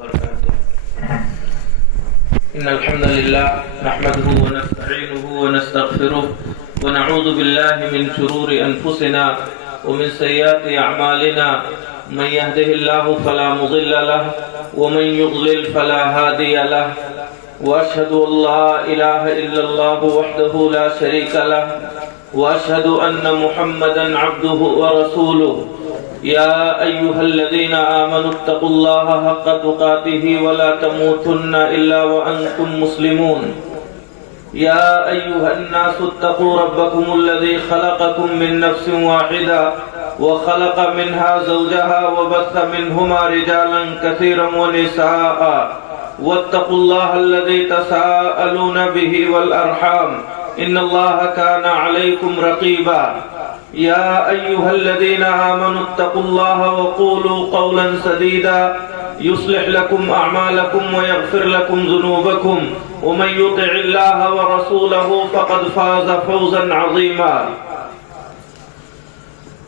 وبركاته. إن الحمد لله نحمده ونستعينه ونستغفره ونعوذ بالله من شرور أنفسنا ومن سيئات أعمالنا. من يهده الله فلا مضل له ومن يضلل فلا هادي له. وأشهد أن لا إله إلا الله وحده لا شريك له وأشهد أن محمدا عبده ورسوله. يا أيها الذين آمنوا اتقوا الله حق تقاته ولا تموتن إلا وأنتم مسلمون. يا أيها الناس اتقوا ربكم الذي خلقكم من نفس واحدة وخلق منها زوجها وبث منهما رجالا كثيرا ونساء واتقوا الله الذي تساءلون به والأرحام إن الله كان عليكم رقيبا. يا أيها الذين آمنوا اتقوا الله وقولوا قولا سديدا يصلح لكم أعمالكم ويغفر لكم ذنوبكم ومن يطع الله ورسوله فقد فاز فوزا عظيما.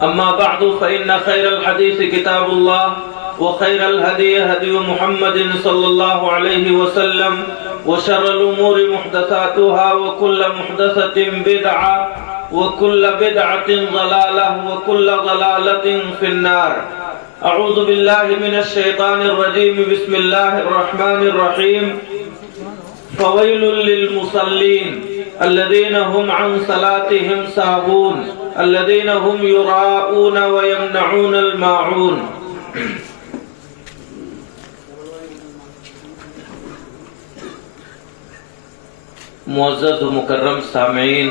أما بعد فإن خير الحديث كتاب الله وخير الهدي هدي محمد صلى الله عليه وسلم وشر الأمور محدثاتها وكل محدثة بدعة وكل بدعة ضلالة وكل ضلالة في النار. أعوذ بالله من الشيطان الرجيم. بسم الله الرحمن الرحيم. فويل للمصلين الذين هم عن صلاتهم ساهون الذين هم يراءون ويمنعون الماعون. معزز و مکرم سامعین،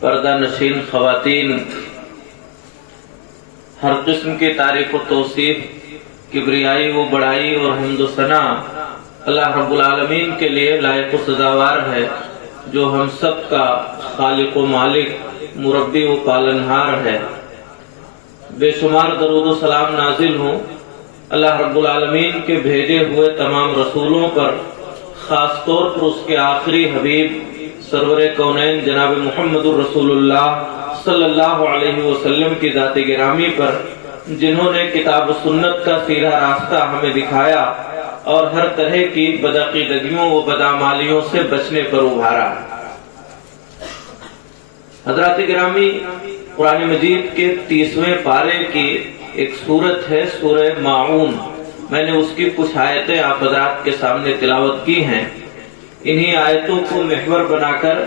پردہ نشین خواتین، ہر قسم کی تعریف و توصیف، کبریائی و بڑائی اور حمد و ثنا اللہ رب العالمین کے لیے لائق و سزاوار ہے، جو ہم سب کا خالق و مالک، مربی و پالنہار ہے. بے شمار درود و سلام نازل ہوں اللہ رب العالمین کے بھیجے ہوئے تمام رسولوں پر، خاص طور پر اس کے آخری حبیب سرور کونین جناب محمد الرسول اللہ صلی اللہ علیہ وسلم کی ذات گرامی پر، جنہوں نے کتاب و سنت کا سیدھا راستہ ہمیں دکھایا اور ہر طرح کی بدعقیدگیوں و بدعمالیوں سے بچنے پر ابھارا. حضرات گرامی، قرآن مجید کے 30ویں پارے کی ایک سورت ہے سورہ ماعون. میں نے اس کی کچھ آیتیں آپ حضرات کے سامنے تلاوت کی ہیں. انہی آیتوں کو محور بنا کر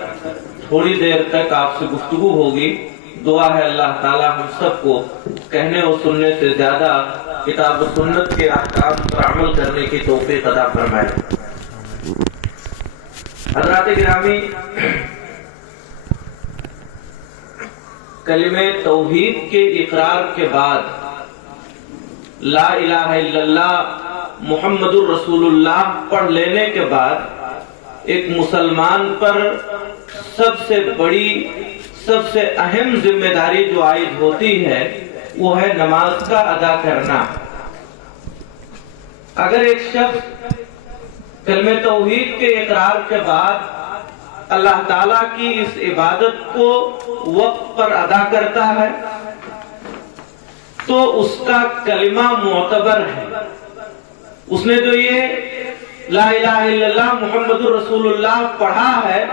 تھوڑی دیر تک آپ سے گفتگو ہوگی. دعا ہے اللہ تعالی ہم سب کو کہنے اور سننے سے زیادہ کتاب و سنت کے احکام پر عمل کرنے کی توفیق عطا فرمائے. حضرات گرامی، کلمہ توحید کے اقرار کے بعد لا الہ الا اللہ محمد الرسول اللہ پڑھ لینے کے بعد ایک مسلمان پر سب سے بڑی، سب سے اہم ذمہ داری جو عائد ہوتی ہے وہ ہے نماز کا ادا کرنا. اگر ایک شخص کلمہ توحید کے اقرار کے بعد اللہ تعالیٰ کی اس عبادت کو وقت پر ادا کرتا ہے تو اس کا کلمہ معتبر ہے. اس نے جو یہ لا الہ الا اللہ محمد الرسول اللہ پڑھا ہے،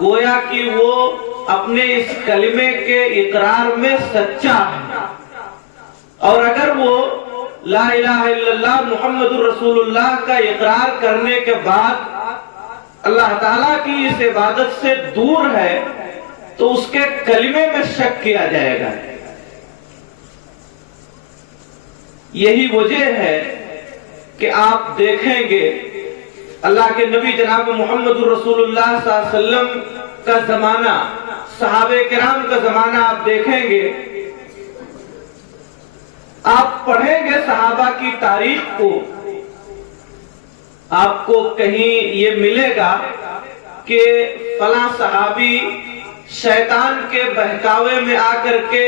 گویا کہ وہ اپنے اس کلمے کے اقرار میں سچا ہے. اور اگر وہ لا الہ الا اللہ محمد الرسول اللہ کا اقرار کرنے کے بعد اللہ تعالیٰ کی اس عبادت سے دور ہے تو اس کے کلمے میں شک کیا جائے گا. یہی وجہ ہے کہ آپ دیکھیں گے اللہ کے نبی جناب محمد الرسول اللہ صلی اللہ علیہ وسلم کا زمانہ، صحابہ کرام کا زمانہ آپ دیکھیں گے، آپ پڑھیں گے صحابہ کی تاریخ کو، آپ کو کہیں یہ ملے گا کہ فلاں صحابی شیطان کے بہکاوے میں آ کر کے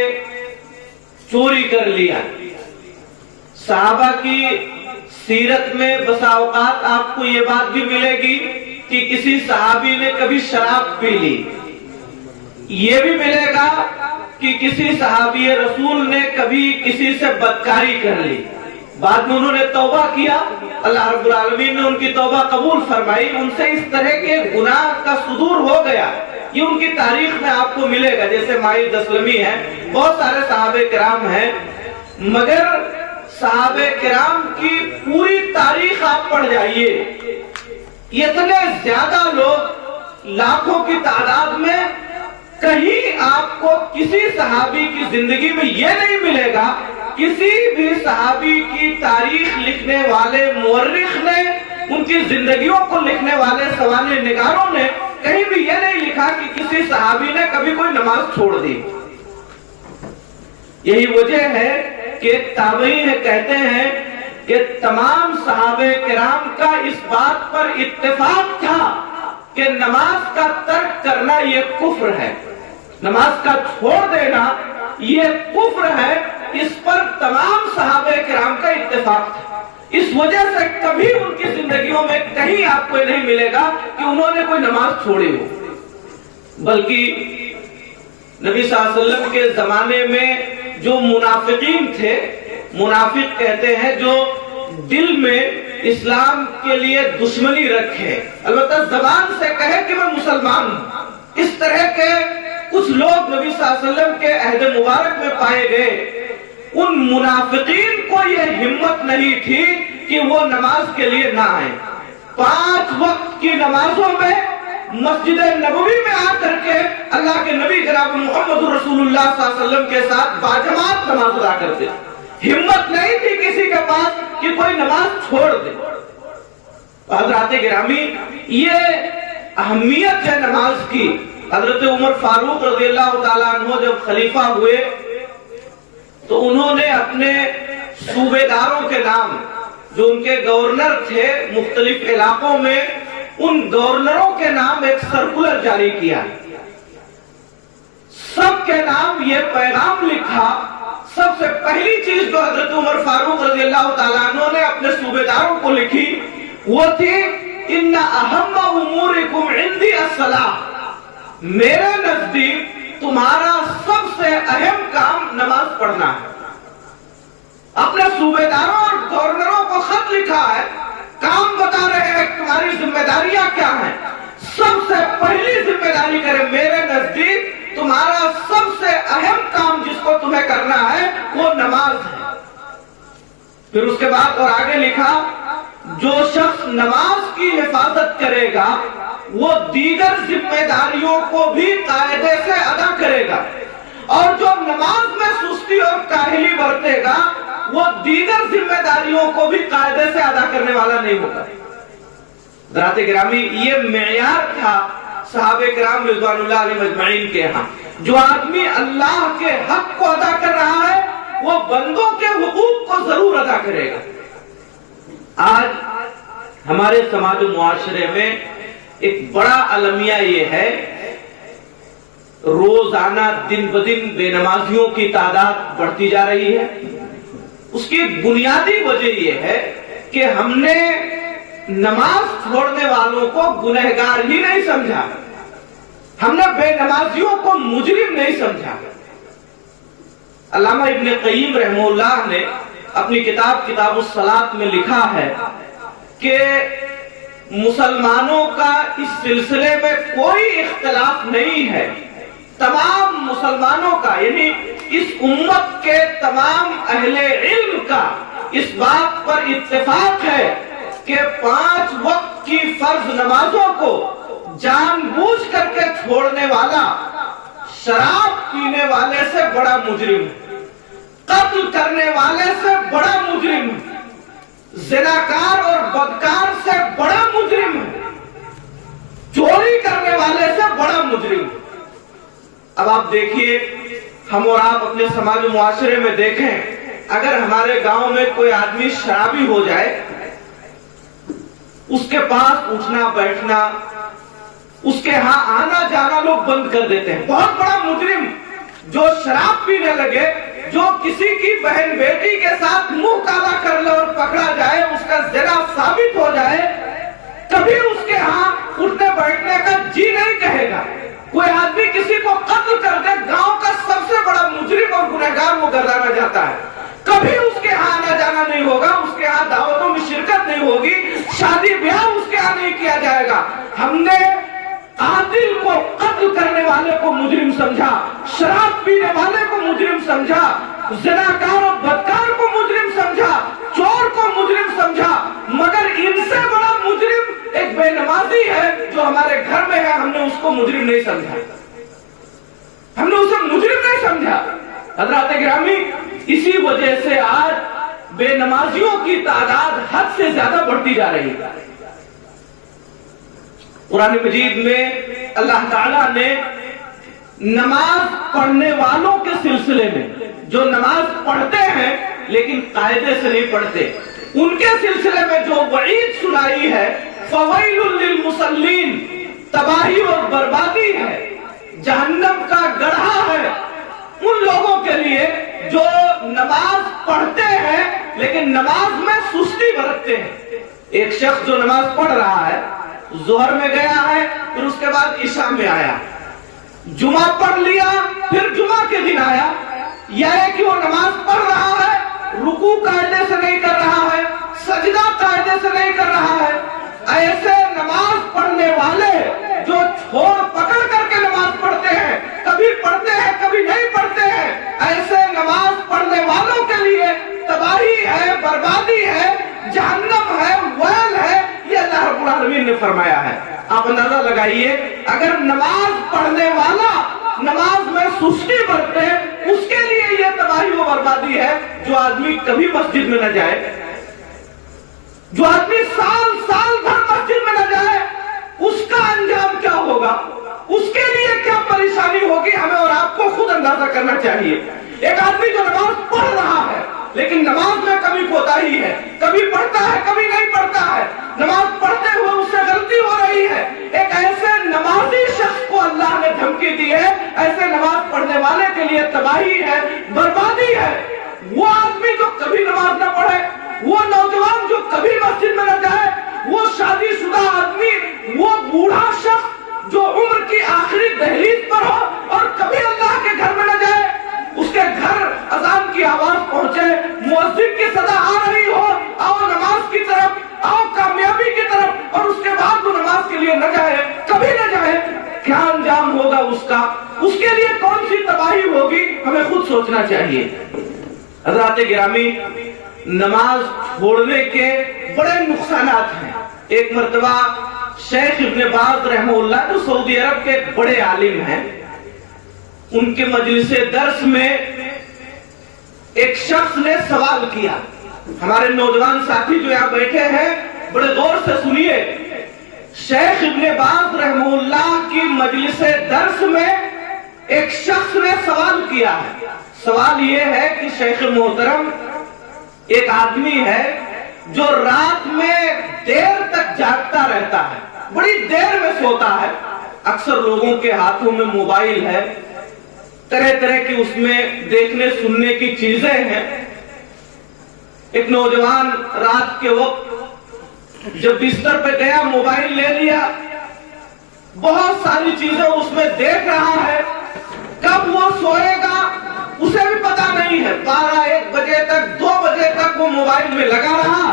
چوری کر لیا. صحابہ کی سیرت میں بسا اوقات آپ کو یہ بات بھی ملے گی کہ کسی صحابی نے کبھی شراب پی لی. یہ بھی ملے گا کہ کسی صحابی رسول نے کبھی کسی سے بدکاری کر لی. بعد میں انہوں نے توبہ کیا، اللہ رب العالمین نے ان کی توبہ قبول فرمائی، ان سے اس طرح کے گناہ کا صدور ہو گیا۔ یہ ان کی تاریخ میں آپ کو ملے گا، جیسے ماعز اسلمی ہے، بہت سارے صحابہ کرام ہیں، مگر صحابہ کرام کی پوری تاریخ آپ پڑھ جائیے، اتنے زیادہ لوگ، لاکھوں کی تعداد میں، کہیں آپ کو کسی صحابی کی زندگی میں یہ نہیں ملے گا، کسی بھی صحابی کی تاریخ لکھنے والے مورخ نے، ان کی زندگیوں کو لکھنے والے سوانح نگاروں نے کہیں بھی یہ نہیں لکھا کہ کسی صحابی نے کبھی کوئی نماز چھوڑ دی۔ یہی وجہ ہے کہ تابعین کہتے ہیں کہ تمام صحابہ کرام کا اس بات پر اتفاق تھا کہ نماز کا ترک کرنا یہ کفر ہے، نماز کا چھوڑ دینا یہ کفر ہے، اس پر تمام صحابہ کرام کا اتفاق تھا۔ اس وجہ سے کبھی ان کی زندگیوں میں کہیں آپ کو نہیں ملے گا کہ انہوں نے کوئی نماز چھوڑی ہو، بلکہ نبی صلی اللہ علیہ وسلم کے زمانے میں جو منافقین تھے، منافق کہتے ہیں جو دل میں اسلام کے لیے دشمنی رکھے، البتہ زبان سے کہے کہ میں مسلمان ہوں، اس طرح کے کچھ لوگ نبی صلی اللہ علیہ وسلم کے عہد مبارک میں پائے گئے۔ ان منافقین کو یہ ہمت نہیں تھی کہ وہ نماز کے لیے نہ آئیں، 5 وقت کی نمازوں میں مسجد نبوی میں آ کر کے اللہ کے نبی جناب محمد رسول اللہ صلی اللہ علیہ وسلم کے ساتھ باجماعت نماز ادا کرتے، ہمت نہیں تھی کسی کے پاس کہ کوئی نماز چھوڑ دے۔ حضرات گرامی، یہ اہمیت ہے نماز کی۔ حضرت عمر فاروق رضی اللہ تعالیٰ عنہ جب خلیفہ ہوئے تو انہوں نے اپنے صوبے داروں کے نام، جو ان کے گورنر تھے مختلف علاقوں میں، ان گورنروں کے نام ایک سرکولر جاری کیا، سب کے نام یہ پیغام لکھا۔ سب سے پہلی چیز جو حضرت عمر فاروق رضی اللہ تعالیٰ عنہ نے اپنے صوبے داروں کو لکھی وہ تھی ان اہم امورکم عندی الصلاۃ، میرے نزدیک تمہارا سب سے اہم کام نماز پڑھنا ہے۔ اپنے صوبے داروں اور گورنروں کو خط لکھا ہے، کام بتا رہے ہیں تمہاری ذمہ داریاں کیا ہیں، سب سے پہلی ذمہ داری کرے، میرے نزدیک تمہارا سب سے اہم کام جس کو تمہیں کرنا ہے وہ نماز ہے۔ پھر اس کے بعد اور آگے لکھا، جو شخص نماز کی حفاظت کرے گا وہ دیگر ذمہ داریوں کو بھی قاعدے سے ادا کرے گا، اور جو نماز میں سستی اور کاہلی برتے گا وہ دیگر ذمہ داریوں کو بھی قاعدے سے ادا کرنے والا نہیں ہوگا۔ حضرات گرامی، یہ معیار تھا صحابہ کرام رضوان اللہ علیہ مجمعین کے ہاں۔ جو آدمی اللہ کے حق کو ادا کر رہا ہے وہ بندوں کے حقوق کو ضرور ادا کرے گا۔ آج ہمارے سماج و معاشرے میں ایک بڑا المیہ یہ ہے، روزانہ دن بدن بے نمازیوں کی تعداد بڑھتی جا رہی ہے۔ اس کی بنیادی وجہ یہ ہے کہ ہم نے نماز چھوڑنے والوں کو گنہگار ہی نہیں سمجھا، ہم نے بے نمازیوں کو مجرم نہیں سمجھا۔ علامہ ابن قیم رحمہ اللہ نے اپنی کتاب الصلاۃ میں لکھا ہے کہ مسلمانوں کا اس سلسلے میں کوئی اختلاف نہیں ہے، تمام مسلمانوں کا، یعنی اس امت کے تمام اہل علم کا اس بات پر اتفاق ہے کہ 5 وقت کی فرض نمازوں کو جان بوجھ کر کے چھوڑنے والا شراب پینے والے سے بڑا مجرم ہے، قتل کرنے والے سے بڑا مجرم ہے، زناکار اور بدکار سے بڑا مجرم ہے، چوری کرنے والے سے بڑا مجرم ہے۔ اب آپ دیکھیے، ہم اور آپ اپنے سماج و معاشرے میں دیکھیں، اگر ہمارے گاؤں میں کوئی آدمی شرابی ہو جائے، اس کے پاس اٹھنا بیٹھنا، اس کے ہاں آنا جانا لوگ بند کر دیتے ہیں۔ بہت بڑا مجرم جو شراب پینے لگے، جو کسی کی بہن بیٹی کے ساتھ منہ کالا کر لے اور پکڑا جائے، اس کا زنا ثابت ہو جائے، کبھی اس کے ہاں اٹھنے بیٹھنے کا جی نہیں کہے گا۔ کوئی آدمی کسی کو قتل کر دے، گاؤں کا سب سے بڑا مجرم اور گنہگار وہ گردانا جاتا ہے۔ کبھی اس کے ہاں آنا جانا نہیں ہوگا، اس کے ہاں دعوتوں میں شرکت نہیں ہوگی، شادی بیاہ اس کے ہاں نہیں کیا جائے گا۔ ہم نے قاتل کو، قتل کرنے والے کو مجرم سمجھا، شراب پینے والے کو مجرم سمجھا، زناکار اور بدکار کو مجرم سمجھا، چور کو مجرم سمجھا، مگر ان سے بڑا مجرم ایک بے نمازی ہے جو ہمارے گھر میں ہے، ہم نے اس کو مجرم نہیں سمجھا، ہم نے اسے مجرم نہیں سمجھا۔ حضرات گرامی، اسی وجہ سے آج بے نمازیوں کی تعداد حد سے زیادہ بڑھتی جا رہی ہے۔ قرآن مجید میں اللہ تعالیٰ نے نماز پڑھنے والوں کے سلسلے میں، جو نماز پڑھتے ہیں لیکن قاعدے سے نہیں پڑھتے، ان کے سلسلے میں جو وعید سنائی ہے، فویل للمصلین، تباہی اور بربادی ہے، جہنم کا گڑھا ہے ان لوگوں کے لیے جو نماز پڑھتے ہیں لیکن نماز میں سستی برتتے ہیں۔ ایک شخص جو نماز پڑھ رہا ہے، ظہر میں گیا ہے، پھر اس کے بعد عشاء میں آیا، جمعہ پڑھ لیا، پھر جمعہ کے دن آیا، یہ ہے کہ وہ نماز پڑھ رہا ہے، رکوع قاعدے سے نہیں کر رہا ہے، سجدہ قاعدے سے نہیں کر رہا ہے۔ ایسے نماز پڑھنے والے جو چھوڑ پکڑ کر کے نماز پڑھتے ہیں، کبھی پڑھتے ہیں کبھی نہیں پڑھتے ہیں، ایسے نماز پڑھنے والوں کے لیے تباہی ہے، بربادی ہے، جہنم ہے، ویل ہے، یہ اللہ رب العالمین نے فرمایا ہے۔ آپ اندازہ لگائیے، اگر نماز پڑھنے والا نماز میں سستی برتے، اس کے لیے یہ تباہی و بربادی ہے۔ جو آدمی کبھی مسجد میں نہ جائے، جو آدمی سال سال بھر مسجد میں نہ جائے، اس کا انجام کیا ہوگا، اس کے لیے کیا پریشانی ہوگی، ہمیں اور آپ کو خود اندازہ کرنا چاہیے۔ ایک آدمی جو نماز پڑھ رہا ہے لیکن نماز میں کبھی کوتاہی ہے، کبھی پڑھتا ہے کبھی نہیں پڑھتا ہے، نماز پڑھتے ہوئے اس سے غلطی ہو رہی ہے، ایک ایسے نمازی شخص کو اللہ نے دھمکی دی ہے، ایسے نماز پڑھنے والے کے لیے تباہی ہے، بربادی ہے۔ وہ آدمی جو کبھی نماز نہ پڑھے، وہ نوجوان جو کبھی مسجد میں نہ جائے، وہ شادی شدہ آدمی، وہ بوڑھا شخص جو عمر کی آخری دہلیز پر ہو اور کبھی اللہ کے گھر میں نہ جائے، اس کے گھر اذان کی آواز پہنچے، مؤذن کی صدا آ رہی ہو، آؤ نماز کی طرف، آؤ کامیابی کی طرف، اور اس کے بعد وہ نماز کے لیے نہ جائے، کبھی نہ جائے، کیا انجام ہوگا اس کا، اس کے لیے کون سی تباہی ہوگی، ہمیں خود سوچنا چاہیے۔ حضرات گرامی، نماز چھوڑنے کے بڑے نقصانات ہیں۔ ایک مرتبہ شیخ ابن باز رحمہ اللہ جو سعودی عرب کے بڑے عالم ہیں، ان کے مجلس درس میں ایک شخص نے سوال کیا۔ ہمارے نوجوان ساتھی جو یہاں بیٹھے ہیں بڑے غور سے سنیے۔ شیخ ابن باز رحمہ اللہ کی مجلس درس میں ایک شخص نے سوال کیا ہے۔ سوال یہ ہے کہ شیخ محترم، ایک آدمی ہے جو رات میں دیر تک جاگتا رہتا ہے، بڑی دیر میں سوتا ہے، اکثر لوگوں کے ہاتھوں میں موبائل ہے، طرح طرح کی اس میں دیکھنے سننے کی چیزیں ہیں۔ ایک نوجوان رات کے وقت جب بستر پہ گیا، موبائل لے لیا، بہت ساری چیزیں اس میں دیکھ رہا ہے، کب وہ سوئے گا اسے بھی پتا نہیں ہے۔ 12 1 بجے تک، 2 بجے تک وہ موبائل میں لگا رہا،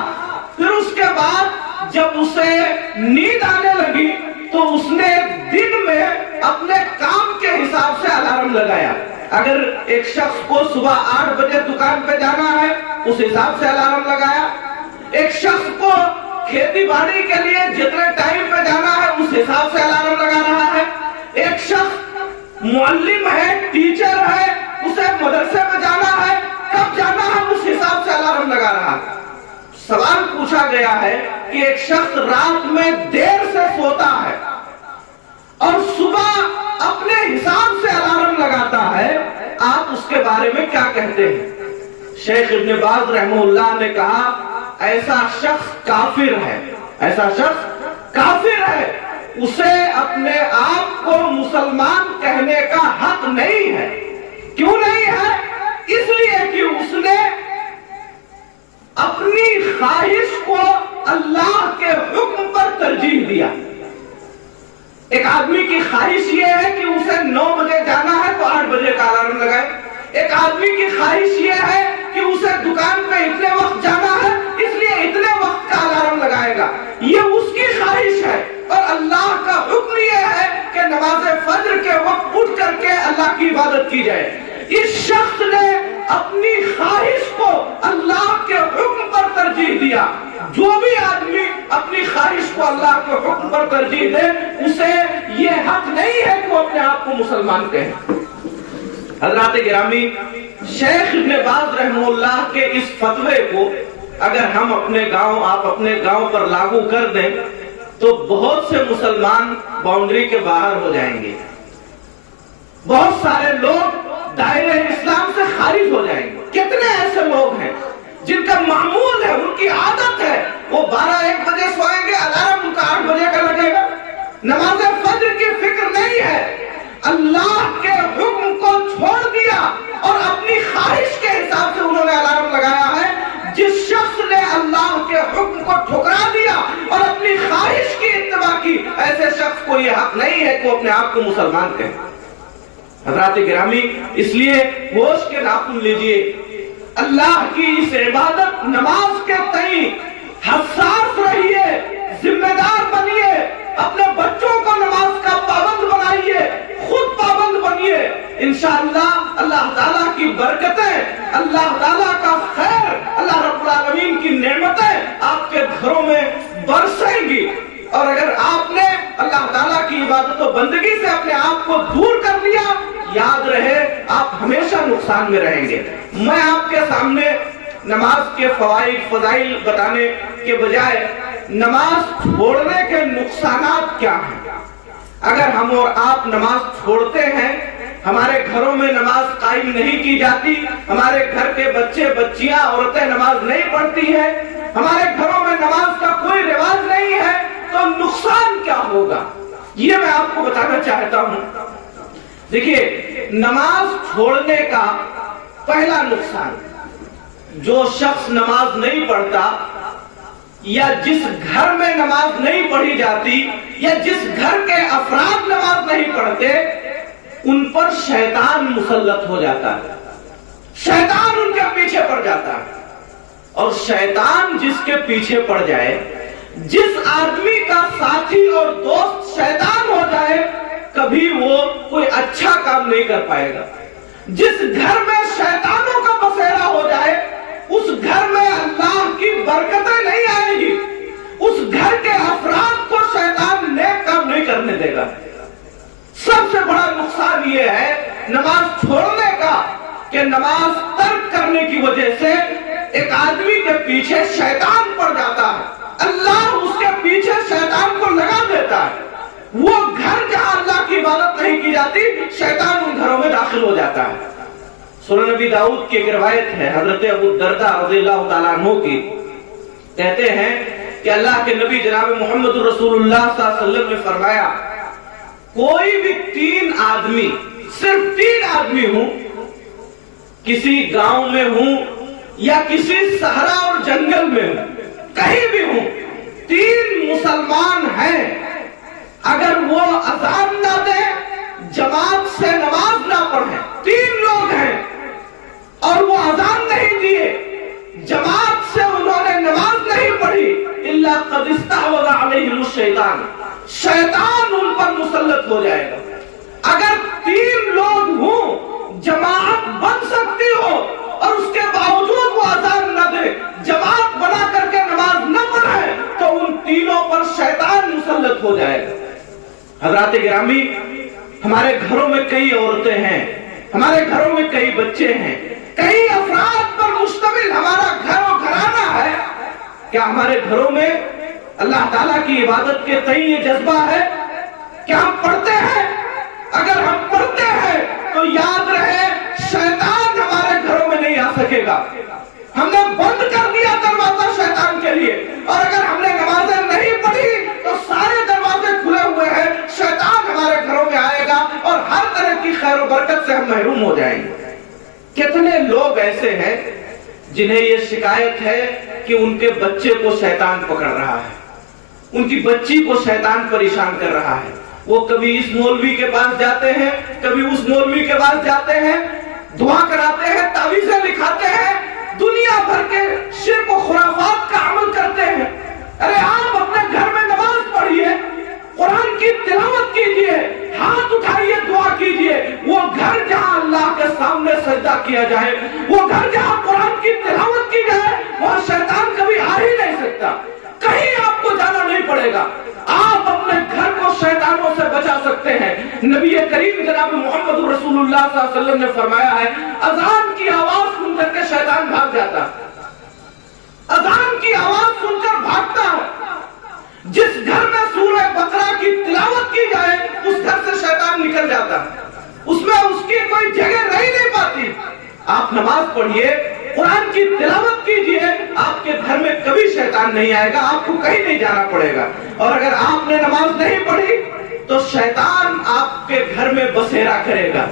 پھر اس کے بعد جب اسے نیند آنے لگی تو اس نے دن میں اپنے کام کے حساب سے الارم لگایا۔ اگر ایک شخص کو صبح 8 بجے دکان پہ جانا ہے، اس حساب سے الارم لگایا۔ ایک شخص کو کھیتی باڑی کے لیے جتنے ٹائم پہ جانا ہے اس حساب سے الارم لگا رہا ہے۔ ایک شخص معلم ہے، ٹیچر ہے، اسے مدرسے میں جانا ہے، کب جانا ہے اس حساب سے الارم لگا رہا ہے۔ سوال پوچھا گیا ہے کہ ایک شخص رات میں دیر سے سوتا ہے اور صبح اپنے حساب سے الارم لگاتا ہے، آپ اس کے بارے میں کیا کہتے ہیں؟ شیخ ابن باز رحمہ اللہ نے کہا، ایسا شخص کافر ہے، ایسا شخص کافر ہے، اسے اپنے آپ کو مسلمان کہنے کا حق نہیں ہے۔ کیوں نہیں ہے؟ اس لیے کہ اس نے اپنی خواہش کو اللہ کے حکم پر ترجیح دیا۔ ایک آدمی کی خواہش یہ ہے کہ اسے 9 بجے جانا ہے تو 8 بجے کا الارم لگائے۔ ایک آدمی کی خواہش یہ ہے کہ اسے کی عبادت کی جائے۔ اس شخص نے اپنی خواہش کو اللہ کے حکم پر ترجیح دیا۔ جو بھی آدمی اپنی خواہش کو اللہ کے حکم پر ترجیح دے اسے یہ حق نہیں ہے کہ وہ اپنے آپ کو مسلمان کہے۔ حضرات گرامی، شیخ ابن باز رحمہ اللہ کے اس فتوے کو اگر ہم اپنے گاؤں، آپ اپنے گاؤں پر لاگو کر دیں تو بہت سے مسلمان باؤنڈری کے باہر ہو جائیں گے، بہت سارے لوگ دائرہ اسلام سے خارج ہو جائیں گے۔ کتنے ایسے لوگ ہیں جن کا معمول ہے، ان کی عادت ہے، وہ 12-1 بجے سوئیں گے، الارم ان کا 8 بجے کا لگے گا، نماز فجر کی فکر نہیں ہے، اللہ کے حکم کو چھوڑ دیا اور اپنی خواہش کے حساب سے انہوں نے الارم لگایا ہے۔ جس شخص نے اللہ کے حکم کو ٹھکرا دیا اور اپنی خواہش کی اتباع کی، ایسے شخص کو یہ حق نہیں ہے کہ وہ اپنے آپ کو مسلمان کہے۔ حضرات گرامی، اس لیے ہوش کے ناخن لیجئے، اللہ کی اس عبادت نماز کے تئیں حساس رہیے، ذمہ دار بنیے، اپنے بچوں کو نماز کا پابند بنائیے، خود پابند بنیے۔ انشاءاللہ اللہ تعالیٰ کی برکتیں، اللہ تعالیٰ کا خیر، اللہ رب العالمین کی نعمتیں آپ کے گھروں میں برسیں گی۔ اور اگر آپ نے اللہ تعالیٰ کی عبادت و بندگی سے اپنے آپ کو دور کر لیا، یاد رہے آپ ہمیشہ نقصان میں رہیں گے۔ میں آپ کے سامنے نماز کے فوائد فضائل بتانے کے بجائے نماز چھوڑنے کے نقصانات کیا ہیں۔ اگر ہم اور آپ نماز چھوڑتے ہیں، ہمارے گھروں میں نماز قائم نہیں کی جاتی، ہمارے گھر کے بچے بچیاں عورتیں نماز نہیں پڑھتی ہیں، ہمارے گھروں میں نماز کا کوئی رواج نہیں ہے، تو نقصان کیا ہوگا یہ میں آپ کو بتانا چاہتا ہوں۔ دیکھیے، نماز چھوڑنے کا پہلا نقصان، جو شخص نماز نہیں پڑھتا یا جس گھر میں نماز نہیں پڑھی جاتی یا جس گھر کے افراد نماز نہیں پڑھتے، ان پر شیطان مسلط ہو جاتا ہے، شیطان ان کے پیچھے پڑ جاتا ہے۔ اور شیطان جس کے پیچھے پڑ جائے، جس آدمی کا ساتھی اور دوست شیطان ہو جائے، کبھی وہ کوئی اچھا کام نہیں کر پائے گا۔ جس گھر میں شیطانوں کا بسیرا ہو جائے، اس گھر میں اللہ کی برکتیں نہیں آئیں گی، اس گھر کے افراد کو شیطان نیک کام نہیں کرنے دے گا۔ سب سے بڑا نقصان یہ ہے نماز چھوڑنے کا کہ نماز ترک کرنے کی وجہ سے ایک آدمی کے پیچھے شیطان پڑ جاتا ہے، اللہ اس کے پیچھے شیطان کو لگا دیتا ہے۔ وہ گھر جہاں اللہ کی عبادت نہیں کی جاتی، شیطان ان گھروں میں داخل ہو جاتا ہے۔ سنن نبی داؤد کی ایک روایت ہے، حضرت ابو درداء رضی اللہ تعالیٰ عنہ کی، کہتے ہیں کہ اللہ کے نبی جناب محمد رسول اللہ صلی اللہ علیہ وسلم نے فرمایا، کوئی بھی 3 آدمی، صرف 3 آدمی ہوں، کسی گاؤں میں ہوں یا کسی صحرا اور جنگل میں ہوں، کہیں بھی ہوں، 3 مسلمان ہیں، اگر وہ اذان نہ دے، جماعت سے نماز نہ پڑھیں، 3 لوگ ہیں اور وہ اذان نہیں دیے، جماعت سے انہوں نے نماز نہیں پڑھی، الا قد استحوذ علیہم الشیطان، شیطان ان پر مسلط ہو جائے گا۔ اگر 3 لوگ ہوں، جماعت بن سکتی ہو اور اس کے باوجود وہ اذان نہ دے، جماعت بنا کر کے نماز نہ پڑھے، تو ان تینوں پر شیطان مسلط ہو جائے گا۔ حضرات گرامی، ہمارے گھروں میں کئی عورتیں ہیں، ہمارے گھروں میں کئی بچے ہیں، کئی افراد پر مشتمل ہمارا گھر و گھرانہ ہے۔ کیا ہمارے گھروں میں اللہ تعالیٰ کی عبادت کے تئیں یہ جذبہ ہے؟ کیا ہم پڑھتے ہیں؟ اگر ہم پڑھتے ہیں تو یاد رہے شیطان ہمارے گھروں میں نہیں آ سکے گا۔ ہم نے بند کر دیا دروازہ شیطان کے لیے، اور اگر ہم نے نمازیں نہیں پڑھی تو سارے دروازے کھلے ہوئے ہیں، شیطان ہمارے گھروں میں آئے گا اور ہر طرح کی خیر و برکت سے ہم محروم ہو جائیں گے۔ کتنے لوگ ایسے ہیں جنہیں یہ شکایت ہے کہ ان کے بچے کو شیطان پکڑ رہا ہے، ان کی بچی کو شیطان پریشان کر رہا ہے۔ وہ کبھی اس مولوی کے پاس جاتے ہیں، کبھی اس مولوی کے پاس جاتے ہیں، دعا کراتے ہیں، تعویذیں لکھاتے ہیں، دنیا بھر کے شرک و خرافات کا عمل کرتے ہیں۔ ارے آپ اپنے گھر میں نماز پڑھیے، قرآن کی تلاوت کیجئے، ہاتھ اٹھائیے، دعا کیجئے۔ وہ گھر جہاں کیا جائے، وہ گھر جہاں قرآن کی تلاوت کی جائے، وہاں شیطان کبھی آ ہی نہیں سکتا، کہیں آپ کو جانا نہیں پڑے گا، آپ اپنے گھر کو شیطانوں سے بچا سکتے ہیں۔ نبی کریم جناب محمد رسول اللہ صلی اللہ علیہ وسلم نے فرمایا ہے، اذان کی آواز سن کر کے شیطان بھاگ جاتا ہے، اذان کی آواز سن کر بھاگتا ہے۔ جس گھر میں سورہ بقرہ کی تلاوت کی جائے اس گھر سے شیطان نکل جاتا ہے، اس میں اس کی کوئی جگہ رہ نہیں پاتی۔ آپ نماز پڑھیے، قرآن کی تلاوت کیجئے، آپ کے گھر میں کبھی شیطان نہیں آئے گا، آپ کو کہیں نہیں جانا پڑے گا۔ اور اگر آپ نے نماز نہیں پڑھی تو شیطان آپ کے گھر میں بسیرا کرے گا،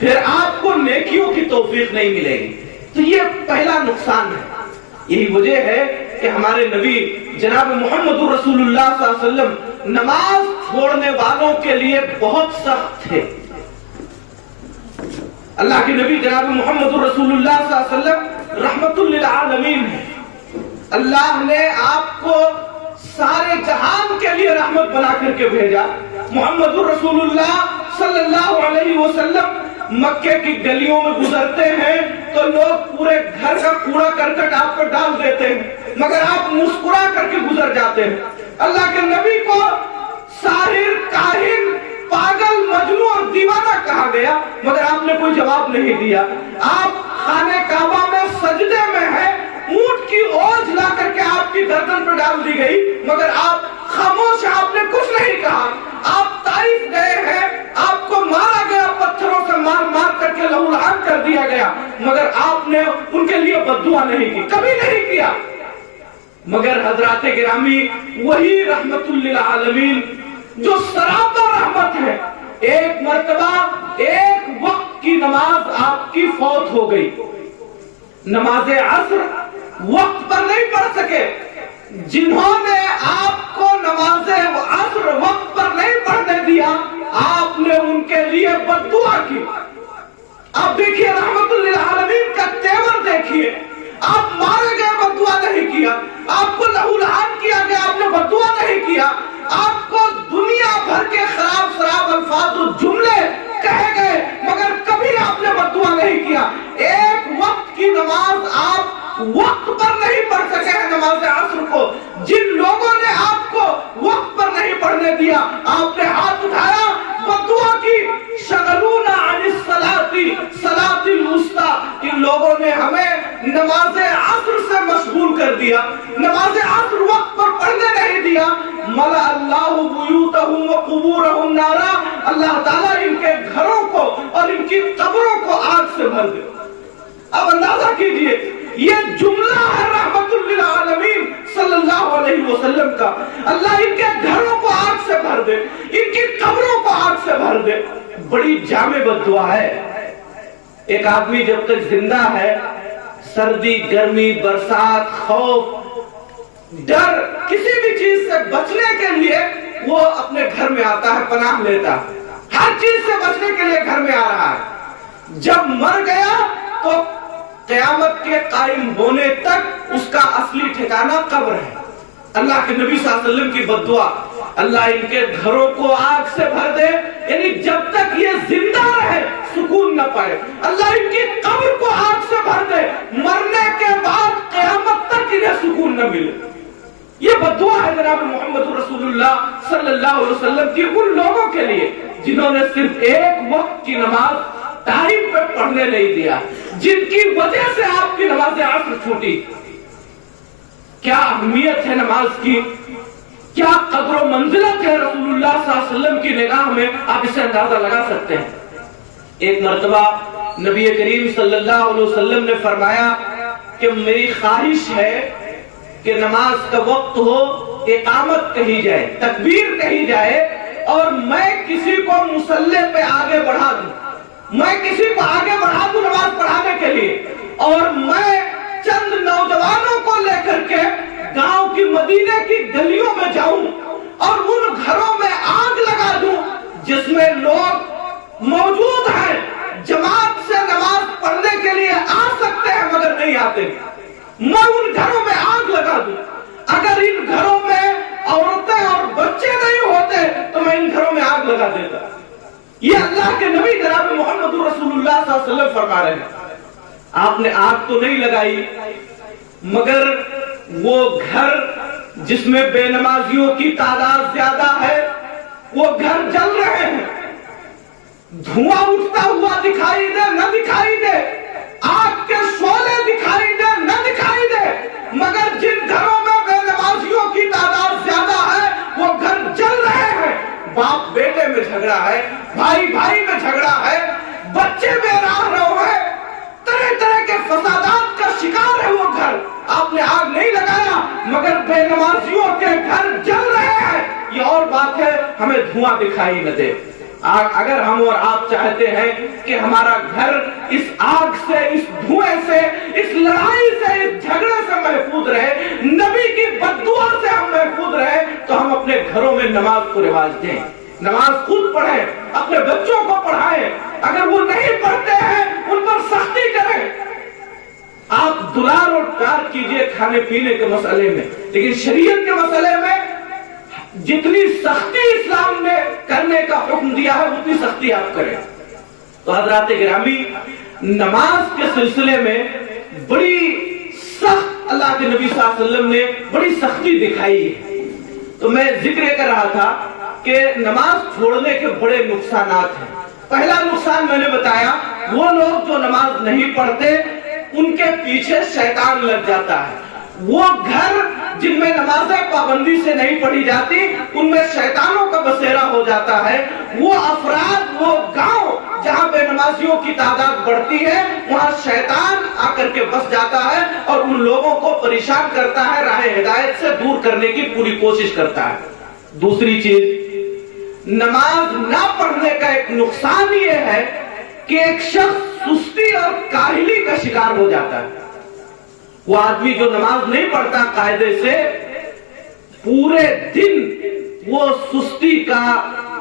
پھر آپ کو نیکیوں کی توفیق نہیں ملے گی۔ تو یہ پہلا نقصان ہے۔ یہی وجہ ہے کہ ہمارے نبی جناب محمد رسول اللہ صلی اللہ علیہ وسلم نماز چھوڑنے والوں کے لیے بہت سخت تھے۔ اللہ کے نبی جناب محمد رسول اللہ صلی اللہ علیہ وسلم رحمت للعالمین ہے، اللہ نے آپ کو سارے جہان کے لیے رحمت بنا کر کے بھیجا۔ محمد رسول اللہ صلی اللہ علیہ وسلم مکے کی گلیوں میں گزرتے ہیں تو لوگ پورے گھر کا کوڑا کرکٹ آپ پر ڈال دیتے ہیں، مگر آپ مسکرا کر کے گزر جاتے ہیں۔ اللہ کے نبی کو ساحر، کاہن، پاگل، مجنون اور دیوانہ کہا گیا، مگر آپ نے کوئی جواب نہیں دیا۔ آپ خانہ کعبہ میں سجدے میں ہیں، اونٹ کی اوجھ لا کر کے آپ کی گردن پر ڈال دی گئی، مگر آپ خاموش ہیں، آپ نے کچھ نہیں کہا۔ آپ طائف گئے ہیں، آپ کو مارا گیا، پتھروں سے مار مار کر کے لہو لہان کر دیا گیا، مگر آپ نے ان کے لیے بد دعا نہیں کی، کبھی نہیں کیا۔ مگر حضرات گرامی، وہی رحمت للعالمین جو سراپا رحمت ہے، ایک مرتبہ ایک وقت کی نماز آپ کی فوت ہو گئی، نماز عصر وقت پر نہیں پڑھ سکے۔ جنہوں نے آپ کو نماز عصر وقت پر نہیں پڑھنے دیا، آپ نے ان کے لیے بد دعا کی۔ آپ دیکھیے رحمت للعالمین کا تیور دیکھیے، آپ مارے گئے، بد دعا نہیں کیا، آپ کو لہو لہان کیا گیا، آپ نے بد دعا نہیں کیا، آپ کو دنیا بھر کے خراب شراب الفاظ و جملے کہے گئے، مگر کبھی آپ نے بد دعا نہیں کیا۔ ایک وقت کی نماز آپ وقت پر نہیں پڑھ سکے ہیں، نماز عصر کو، جن لوگوں نے آپ کو وقت پر نہیں پڑھنے دیا، آپ نے ہاتھ اٹھایا، بد دعا کی، شغلونا عن الصلاۃ صلاۃ الوسطی، ان لوگوں نے ہمیں نماز عصر سے مشغول کر دیا، نماز عصر وقت پر پڑھنے نہیں دیا۔ ملأ اللہ بیوتہم وقبورہم نارا، اللہ تعالیٰ ان کے گھروں کو اور ان کی قبروں کو آگ سے بھر دے۔ اب اندازہ کیجئے، یہ جملہ ہے رحمت للعالمین صلی اللہ علیہ وسلم کا، اللہ ان کے گھروں کو آگ سے بھر دے، ان کی قبروں کو آگ سے بھر دے۔ بڑی جامع بد دعا ہے۔ ایک آدمی جب تک زندہ ہے، سردی، گرمی، برسات، خوف، ڈر، کسی بھی چیز سے بچنے کے لیے وہ اپنے گھر میں آتا ہے، پناہ لیتا ہے، ہر چیز سے بچنے کے لیے گھر میں آ رہا ہے۔ جب مر گیا تو قیامت کے قائم ہونے تک اس کا اصلی ٹھکانہ قبر ہے۔ اللہ کے نبی صلی اللہ علیہ وسلم کی بد دعا، اللہ ان کے گھروں کو آگ سے بھر دے، یعنی جب تک یہ زندہ رہے سکون نہ پائے، اللہ ان کی قبر کو آگ سے بھر دے، مرنے کے بعد قیامت تک انہیں سکون نہ ملے۔ یہ بد دعا ہے جناب محمد رسول اللہ صلی اللہ علیہ وسلم کی ان لوگوں کے لیے جنہوں نے صرف ایک وقت کی نماز ٹائم پہ پڑھنے نہیں دیا، جن کی وجہ سے آپ کی نماز عصر چھوٹی۔ کیا اہمیت ہے نماز کی، کیا قدر و منزلت ہے رسول اللہ صلی اللہ علیہ وسلم کی نگاہ میں، آپ اسے اندازہ لگا سکتے ہیں۔ ایک مرتبہ نبی کریم صلی اللہ علیہ وسلم نے فرمایا کہ میری خواہش ہے کہ نماز کا وقت ہو، اقامت کہی جائے، تکبیر کہی جائے، اور میں کسی کو مصلی پہ آگے بڑھا دوں، میں کسی کو آگے بڑھا دوں نماز پڑھانے کے لیے، اور میں چند نوجوانوں کو لے کر کے گاؤں کی مدینے کی گلیوں میں جاؤں اور ان گھروں میں آگ لگا دوں جس میں لوگ موجود ہیں، جماعت سے نماز پڑھنے کے لیے آ سکتے ہیں مگر نہیں آتے، میں ان گھروں میں آگ لگا دوں۔ اگر ان گھروں میں عورتیں اور بچے نہیں ہوتے تو میں ان گھروں میں آگ لگا دیتا۔ یہ اللہ کے نبی جناب محمد رسول اللہ صلی اللہ علیہ وسلم فرما رہے ہیں۔ آپ نے آگ تو نہیں لگائی، مگر وہ گھر جس میں بے نمازیوں کی تعداد زیادہ ہے وہ گھر جل رہے ہیں، دھواں اٹھتا ہوا دکھائی دے نہ دکھائی دے، آگ کے شعلے دکھائی دے نہ دکھائی دے، مگر جن گھروں میں بے نمازیوں کی تعداد زیادہ ہے وہ گھر جل رہے ہیں۔ باپ بیٹے میں جھگڑا ہے، بھائی بھائی میں جھگڑا ہے، بچے بے راہ رو ہیں، طرح طرح کے فسادات کا شکار ہے وہ گھر۔ آپ نے آگ نہیں لگایا مگر بے نمازیوں کے گھر جل رہے ہیں، یہ اور بات ہے ہمیں دھواں دکھائی نہ دے۔ اگر ہم اور آپ چاہتے ہیں کہ ہمارا گھر اس آگ سے، اس دھوئیں سے، اس لڑائی سے، اس جھگڑے سے محفوظ رہے، نبی کی بددعا سے ہم محفوظ رہے، تو ہم اپنے گھروں میں نماز کو رواج دیں، نماز خود پڑھیں، اپنے بچوں کو پڑھائیں، اگر وہ نہیں پڑھتے ہیں ان پر سختی کریں۔ آپ دلار اور پیار کیجئے کھانے پینے کے مسئلے میں، لیکن شریعت کے مسئلے میں جتنی سختی اسلام نے کرنے کا حکم دیا ہے اتنی سختی آپ کریں۔ تو حضرات گرامی، نماز کے سلسلے میں بڑی سخت اللہ کے نبی صلی اللہ علیہ وسلم نے بڑی سختی دکھائی ہے۔ تو میں ذکر کر رہا تھا کہ نماز چھوڑنے کے بڑے نقصانات ہیں۔ پہلا نقصان میں نے بتایا، وہ لوگ جو نماز نہیں پڑھتے ان کے پیچھے شیطان لگ جاتا ہے۔ وہ گھر جن میں نمازیں پابندی سے نہیں پڑھی جاتی ان میں شیطانوں کا بسیرا ہو جاتا ہے۔ وہ افراد، وہ گاؤں جہاں بے نمازیوں کی تعداد بڑھتی ہے وہاں شیطان آ کر کے بس جاتا ہے اور ان لوگوں کو پریشان کرتا ہے، راہ ہدایت سے دور کرنے کی پوری کوشش کرتا ہے۔ دوسری چیز، نماز نہ پڑھنے کا ایک نقصان یہ ہے کہ ایک شخص سستی اور کاہلی کا شکار ہو جاتا ہے۔ وہ آدمی جو نماز نہیں پڑھتا قاعدے سے، پورے دن وہ سستی کا،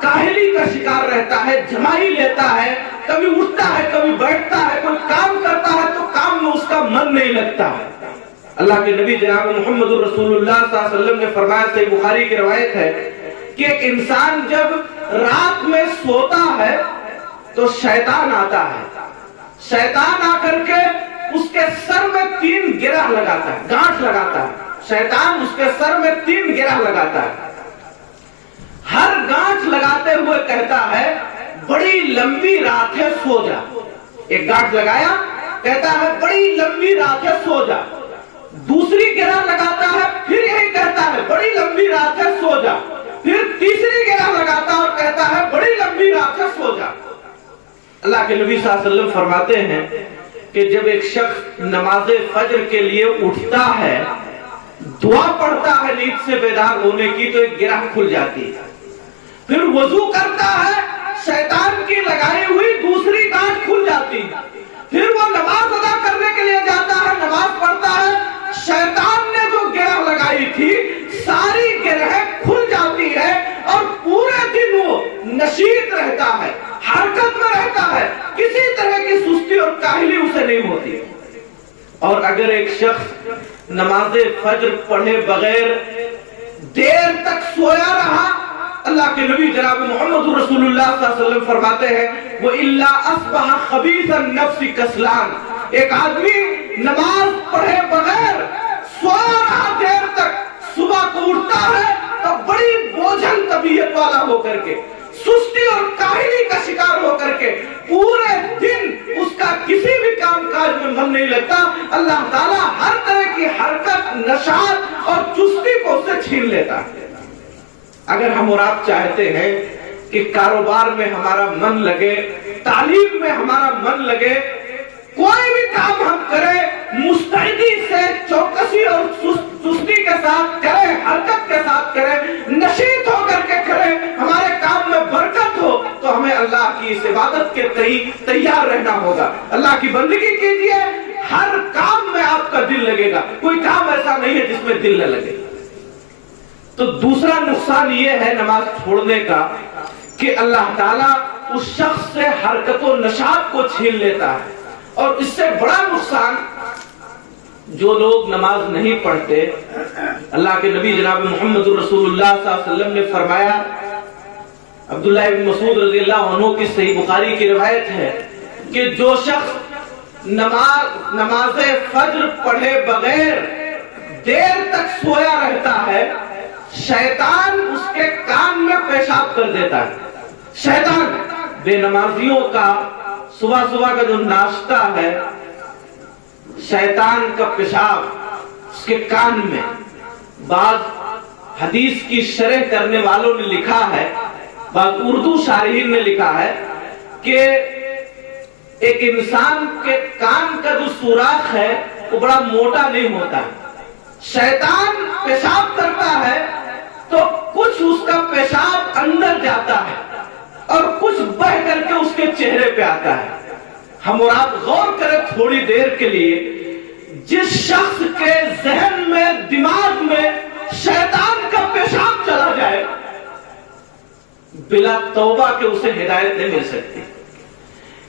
کاہلی کا شکار رہتا ہے، جمائی لیتا ہے، کبھی اٹھتا ہے کبھی بیٹھتا ہے، کوئی کام کرتا ہے تو کام میں اس کا من نہیں لگتا۔ اللہ کے نبی جناب محمد رسول اللہ صلی اللہ علیہ وسلم نے فرمایا، صحیح بخاری کی روایت ہے کہ ایک انسان جب رات میں سوتا ہے تو شیطان آتا ہے، شیطان آ کر کے اس کے سر میں 3 گرہ لگاتا ہے، گانٹھ لگاتا ہے، شیطان اس کے سر میں 3 گرہ لگاتا ہے، ہر گانٹھ لگاتے ہوئے کہتا ہے بڑی لمبی رات ہے سو جا۔ ایک گانٹھ لگایا، کہتا ہے بڑی لمبی رات ہے سو جا۔ دوسری گرہ لگاتا ہے، پھر یہی کہتا ہے بڑی لمبی رات ہے سو جا۔ پھر تیسری گرہ لگاتا ہے اور کہتا ہے بڑی لمبی رات ہے سو جا۔ اللہ کے نبی صلی اللہ علیہ وسلم فرماتے ہیں کہ جب ایک شخص نماز فجر کے لیے اٹھتا ہے، دعا پڑھتا ہے نیند سے بیدار ہونے کی، تو ایک گرہ کھل جاتی ہے، پھر وضو کرتا ہے، شیطان کی لگائی ہوئی دوسری گانٹھ کھل جاتی ہے، پھر وہ نماز ادا کرنے کے لیے جاتا ہے، نماز پڑھتا ہے، شیطان نے جو گرہ لگائی تھی ساری گرہ کھل جاتی ہے اور پورے دن وہ نشیط رہتا ہے، حرکت میں رہتا ہے، کسی طرح کی سستی اور کاہلی اسے نہیں ہوتی۔ اور اگر ایک شخص نماز فجر پڑھے بغیر دیر تک سویا رہا، اللہ کے نبی جناب محمد رسول اللہ صلی اللہ علیہ وسلم فرماتے ہیں وَإِلَّا أَصْبَحَ خَبِيثَ النَّفْسِ كَسْلَانِ، ایک آدمی نماز پڑھے بغیر سویا رہا دیر تک، صبح کو اٹھتا ہے تو بڑی بوجھل طبیعت والا ہو کر کے، سستی اور کاہلی کا شکار ہو کر کے، پورے دن اس کا کسی بھی کام کاج میں من نہیں لگتا، اللہ تعالیٰ ہر طرح کی حرکت، نشاط اور چستی کو اس سے چھین لیتا ہے۔ اگر ہم اور آپ چاہتے ہیں کہ کاروبار میں ہمارا من لگے، تعلیم میں ہمارا من لگے، کوئی بھی کام ہم کریں مستعدی سے، چوکسی اور سستی کے ساتھ کریں، حرکت کے ساتھ کریں، نشیط ہو کر کے کریں، ہمارے کام میں برکت ہو، تو ہمیں اللہ کی اس عبادت کے تیار رہنا ہوگا۔ اللہ کی بندگی کیجئے، ہر کام میں آپ کا دل لگے گا، کوئی کام ایسا نہیں ہے جس میں دل نہ لگے۔ تو دوسرا نقصان یہ ہے نماز چھوڑنے کا کہ اللہ تعالیٰ اس شخص سے حرکت و نشاط کو چھین لیتا ہے، اور اس سے بڑا نقصان جو لوگ نماز نہیں پڑھتے، اللہ کے نبی جناب محمد رسول اللہ صلی اللہ علیہ وسلم نے فرمایا، عبداللہ بن مسعود رضی اللہ عنہ کی صحیح بخاری کی روایت ہے کہ جو شخص نماز فجر پڑھے بغیر دیر تک سویا رہتا ہے، شیطان اس کے کان میں پیشاب کر دیتا ہے۔ شیطان بے نمازیوں کا صبح صبح کا جو ناشتہ ہے، شیطان کا پیشاب اس کے کان میں۔ بعض حدیث کی شرح کرنے والوں نے لکھا ہے، بعض اردو شارحین نے لکھا ہے کہ ایک انسان کے کان کا جو سوراخ ہے وہ بڑا موٹا نہیں ہوتا ہے۔ شیطان پیشاب کرتا ہے تو کچھ اس کا پیشاب اندر جاتا ہے اور کچھ بہ کر کے اس کے چہرے پہ آتا ہے۔ ہم اور آپ غور کریں تھوڑی دیر کے لیے، جس شخص کے ذہن میں، دماغ میں شیطان کا پیشاب چلا جائے، بلا توبہ کے اسے ہدایت نہیں مل سکتی۔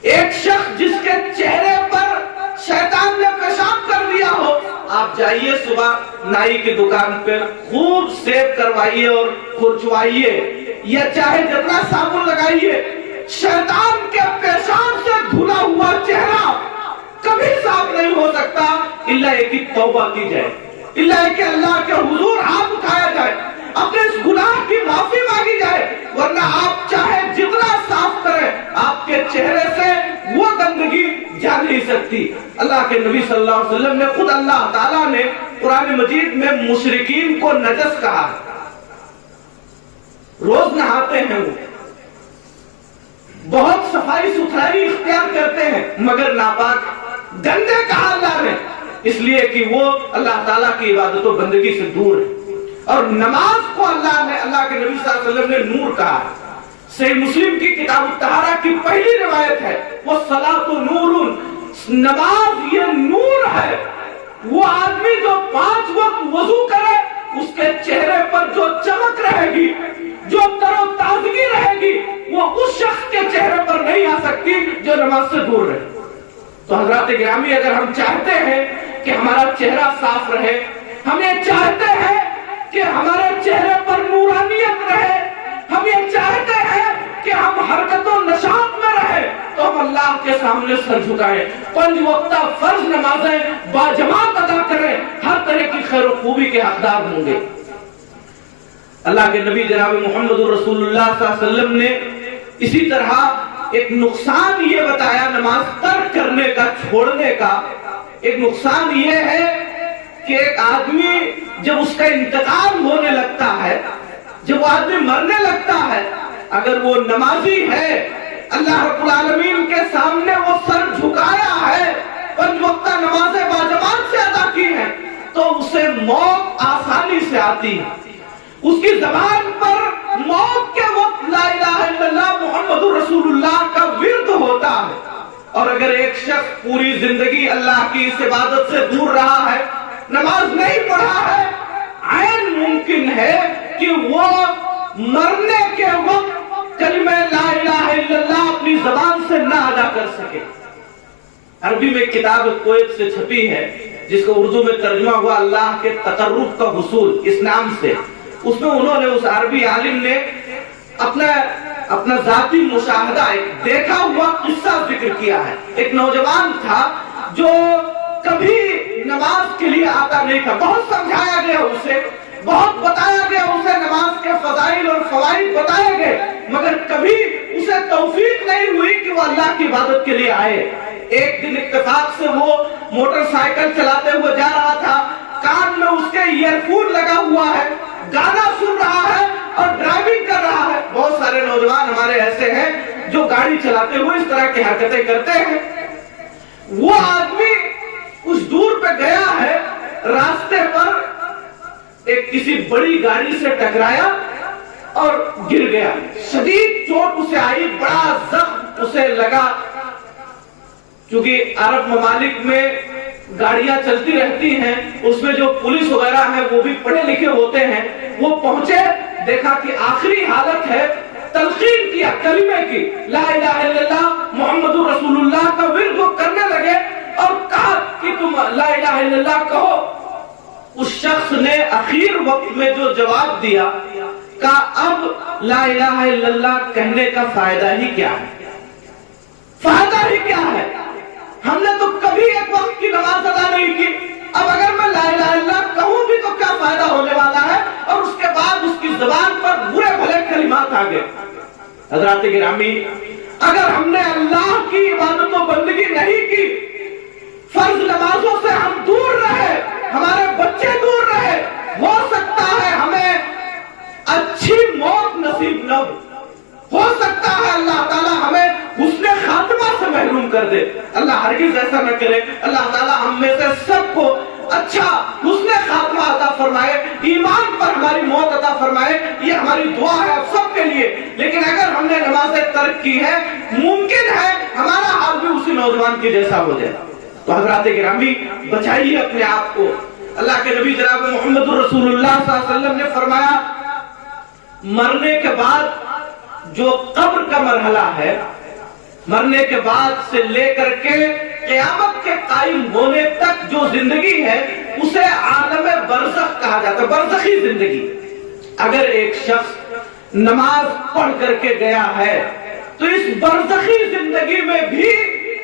ایک شخص جس کے چہرے پر شیطان نے پیشاب کر دیا ہو، آپ جائیے صبح نائی کی دکان پہ، خوب سیب کروائیے اور کھرچوائیے یا چاہے جتنا صابن لگائیے، شیطان کے پیشاب سے دھلا ہوا چہرہ کبھی صاف نہیں ہو سکتا الا ایک ہی توبہ کی جائے، الا کہ اللہ کے حضور ہاتھ اٹھایا جائے، اپنے اس گناہ کی معافی مانگی جائے، ورنہ آپ چاہے جتنا صاف کریں، آپ کے چہرے سے وہ گندگی جا نہیں سکتی۔ اللہ کے نبی صلی اللہ علیہ وسلم نے خود، اللہ تعالیٰ نے قرآن مجید میں مشرکین کو نجس کہا۔ روز نہاتے ہیں وہ، بہت صفائی ستھرائی اختیار کرتے ہیں، مگر ناپاک، گندے کہا اللہ نے، اس لیے کہ وہ اللہ تعالیٰ کی عبادت و بندگی سے دور ہے۔ اور نماز کو اللہ کے نبی صلی اللہ علیہ وسلم نے نور کہا۔ صحیح مسلم کی کتاب الطہارہ کی پہلی روایت ہے، وَالصَّلَاةُ نُورٌ، نماز یہ نور ہے۔ وہ آدمی جو 5 وقت وضو کرے، اس کے چہرے پر جو چمک رہے گی، جو تر و تازگی رہے گی، وہ اس شخص کے چہرے پر نہیں آ سکتی جو نماز سے دور رہے۔ تو حضرات گرامی، اگر ہم چاہتے ہیں کہ ہمارا چہرہ صاف رہے، ہم یہ چاہتے ہیں کہ ہمارے چہرے پر نورانیت رہے، ہم یہ چاہتے ہیں کہ ہم حرکت و نشاط میں رہے، تو ہم اللہ کے سامنے سر جھکائیں، 5 وقتہ فرض نمازیں باجماعت ادا کریں، ہر طرح کی خیر و خوبی کے حقدار ہوں گے۔ اللہ کے نبی جناب محمد رسول اللہ صلی اللہ علیہ وسلم نے اسی طرح ایک نقصان یہ بتایا نماز ترک کرنے کا، چھوڑنے کا۔ ایک نقصان یہ ہے کہ ایک آدمی جب اس کا انتقال ہونے لگتا ہے، جب وہ آدمی مرنے لگتا ہے، اگر وہ نمازی ہے، اللہ رب العالمین کے سامنے وہ سر جھکایا ہے، 5 وقتہ نمازیں باجماعت سے ادا کی ہیں، تو اسے موت آسانی سے آتی ہے۔ اس کی زبان پر موت کے وقت لا الہ الا اللہ محمد رسول اللہ کا ورد ہوتا ہے۔ اور اگر ایک شخص پوری زندگی اللہ کی اس عبادت سے دور رہا ہے، نماز نہیں پڑھا ہے، عین ممکن ہے کہ وہ مرنے کے وقت کلمہ لا الہ الا اللہ اپنی زبان سے نہ ادا کر سکے۔ عربی میں کتاب کویت سے چھپی ہے، جس کو اردو میں ترجمہ ہوا اللہ کے تقرب کا حصول، اس نام سے۔ اس میں انہوں نے، اس عربی عالم نے اپنا ذاتی مشاہدہ، ایک دیکھا ہوا قصہ ذکر کیا ہے۔ ایک نوجوان تھا جو کبھی نماز کے لیے آتا نہیں تھا، بہت سمجھایا گیا اسے، بہت بتایا گیا اسے، نماز کے فضائل اور فوائد بتائے گئے، مگر کبھی اسے توفیق نہیں ہوئی کہ وہ اللہ کی عبادت کے لیے آئے۔ ایک دن اتفاق سے وہ موٹر سائیکل چلاتے ہوئے جا رہا تھا، کان میں اس کے ایئر فون لگا ہوا ہے، گانا سن رہا ہے اور ڈرائیونگ کر رہا ہے۔ بہت سارے نوجوان ہمارے ایسے ہیں جو گاڑی چلاتے ہوئے اس طرح کی حرکتیں کرتے ہیں۔ وہ آدمی کچھ دور پہ گیا ہے، راستے پر ایک کسی بڑی گاڑی سے ٹکرایا اور گر گیا، شدید چوٹ اسے آئی، بڑا زخم اسے لگا۔ چونکہ عرب ممالک میں گاڑیاں چلتی رہتی ہیں، اس میں جو پولیس وغیرہ ہیں وہ بھی پڑھے لکھے ہوتے ہیں۔ وہ پہنچے، دیکھا کہ آخری حالت ہے، تلقین کیا کلمے کی، لا الہ الا اللہ محمد رسول اللہ کا ورد کرنے لگے اور کہا کہ تم لا الہ الا اللہ کہو۔ اس شخص نے اخیر وقت میں جو جواب دیا، کہا اب لا الہ الا اللہ کہنے کا فائدہ ہی کیا ہے؟ فائدہ ہی کیا ہے؟ ہم نے تو کبھی ایک وقت کی نماز ادا نہیں کی، اب اگر میں لا الہ الا اللہ کہوں بھی تو کیا فائدہ ہونے والا ہے؟ اور اس کے بعد اس کی زبان پر برے بھلے کلمات آ گئے۔ حضرات گرامی، اگر ہم نے اللہ کی عبادت و بندگی نہیں کی، فرض نمازوں سے ہم دور رہے، ہمارے بچے دور رہے، ہو سکتا ہے ہمیں اچھی موت نصیب نہ ہو سکتا ہے اللہ تعالیٰ ہمیں حسن خاتمہ سے محروم کر دے۔ اللہ ہرگز ایسا نہ کرے۔ اللہ تعالیٰ ہم میں سے سب کو اچھا حسن خاتمہ عطا فرمائے، ایمان پر ہماری موت عطا فرمائے، یہ ہماری دعا ہے آپ سب کے لیے۔ لیکن اگر ہم نے نمازیں ترک کی ہے، ممکن ہے ہمارا حال بھی اسی نوجوان کے جیسا ہو جائے۔ تو حضرات گرامی، بچائیے اپنے آپ کو۔ اللہ کے نبی جناب محمد رسول اللہ صلی اللہ علیہ وسلم نے فرمایا، مرنے کے بعد جو قبر کا مرحلہ ہے، مرنے کے بعد سے لے کر کے قیامت کے قائم ہونے تک جو زندگی ہے اسے عالم برزخ کہا جاتا ہے، برزخی زندگی۔ اگر ایک شخص نماز پڑھ کر کے گیا ہے تو اس برزخی زندگی میں بھی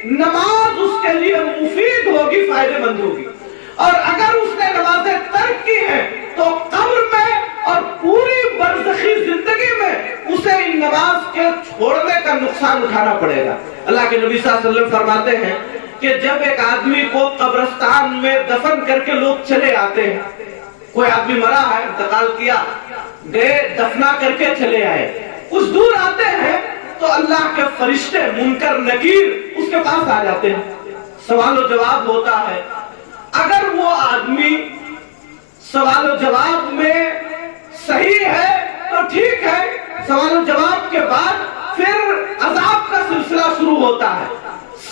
نماز اس کے لیے مفید ہوگی، فائدہ مند ہوگی۔ اور اگر اس نے نمازیں ترک کی ہیں تو قبر میں اور پوری برزخی زندگی میں اسے ان نماز کے چھوڑنے کا نقصان اٹھانا پڑے گا۔ اللہ کے نبی صلی اللہ علیہ وسلم فرماتے ہیں کہ جب ایک آدمی کو قبرستان میں دفن کر کے لوگ چلے آتے ہیں، کوئی آدمی مرا ہے، انتقال کیا، گئے دفنا کر کے چلے آئے، کچھ دور آتے ہیں تو اللہ کے فرشتے منکر نکیر اس کے پاس آ جاتے ہیں، سوال و جواب ہوتا ہے۔ اگر وہ آدمی سوال و جواب میں صحیح ہے تو ٹھیک ہے، سوال و جواب کے بعد پھر عذاب کا سلسلہ شروع ہوتا ہے۔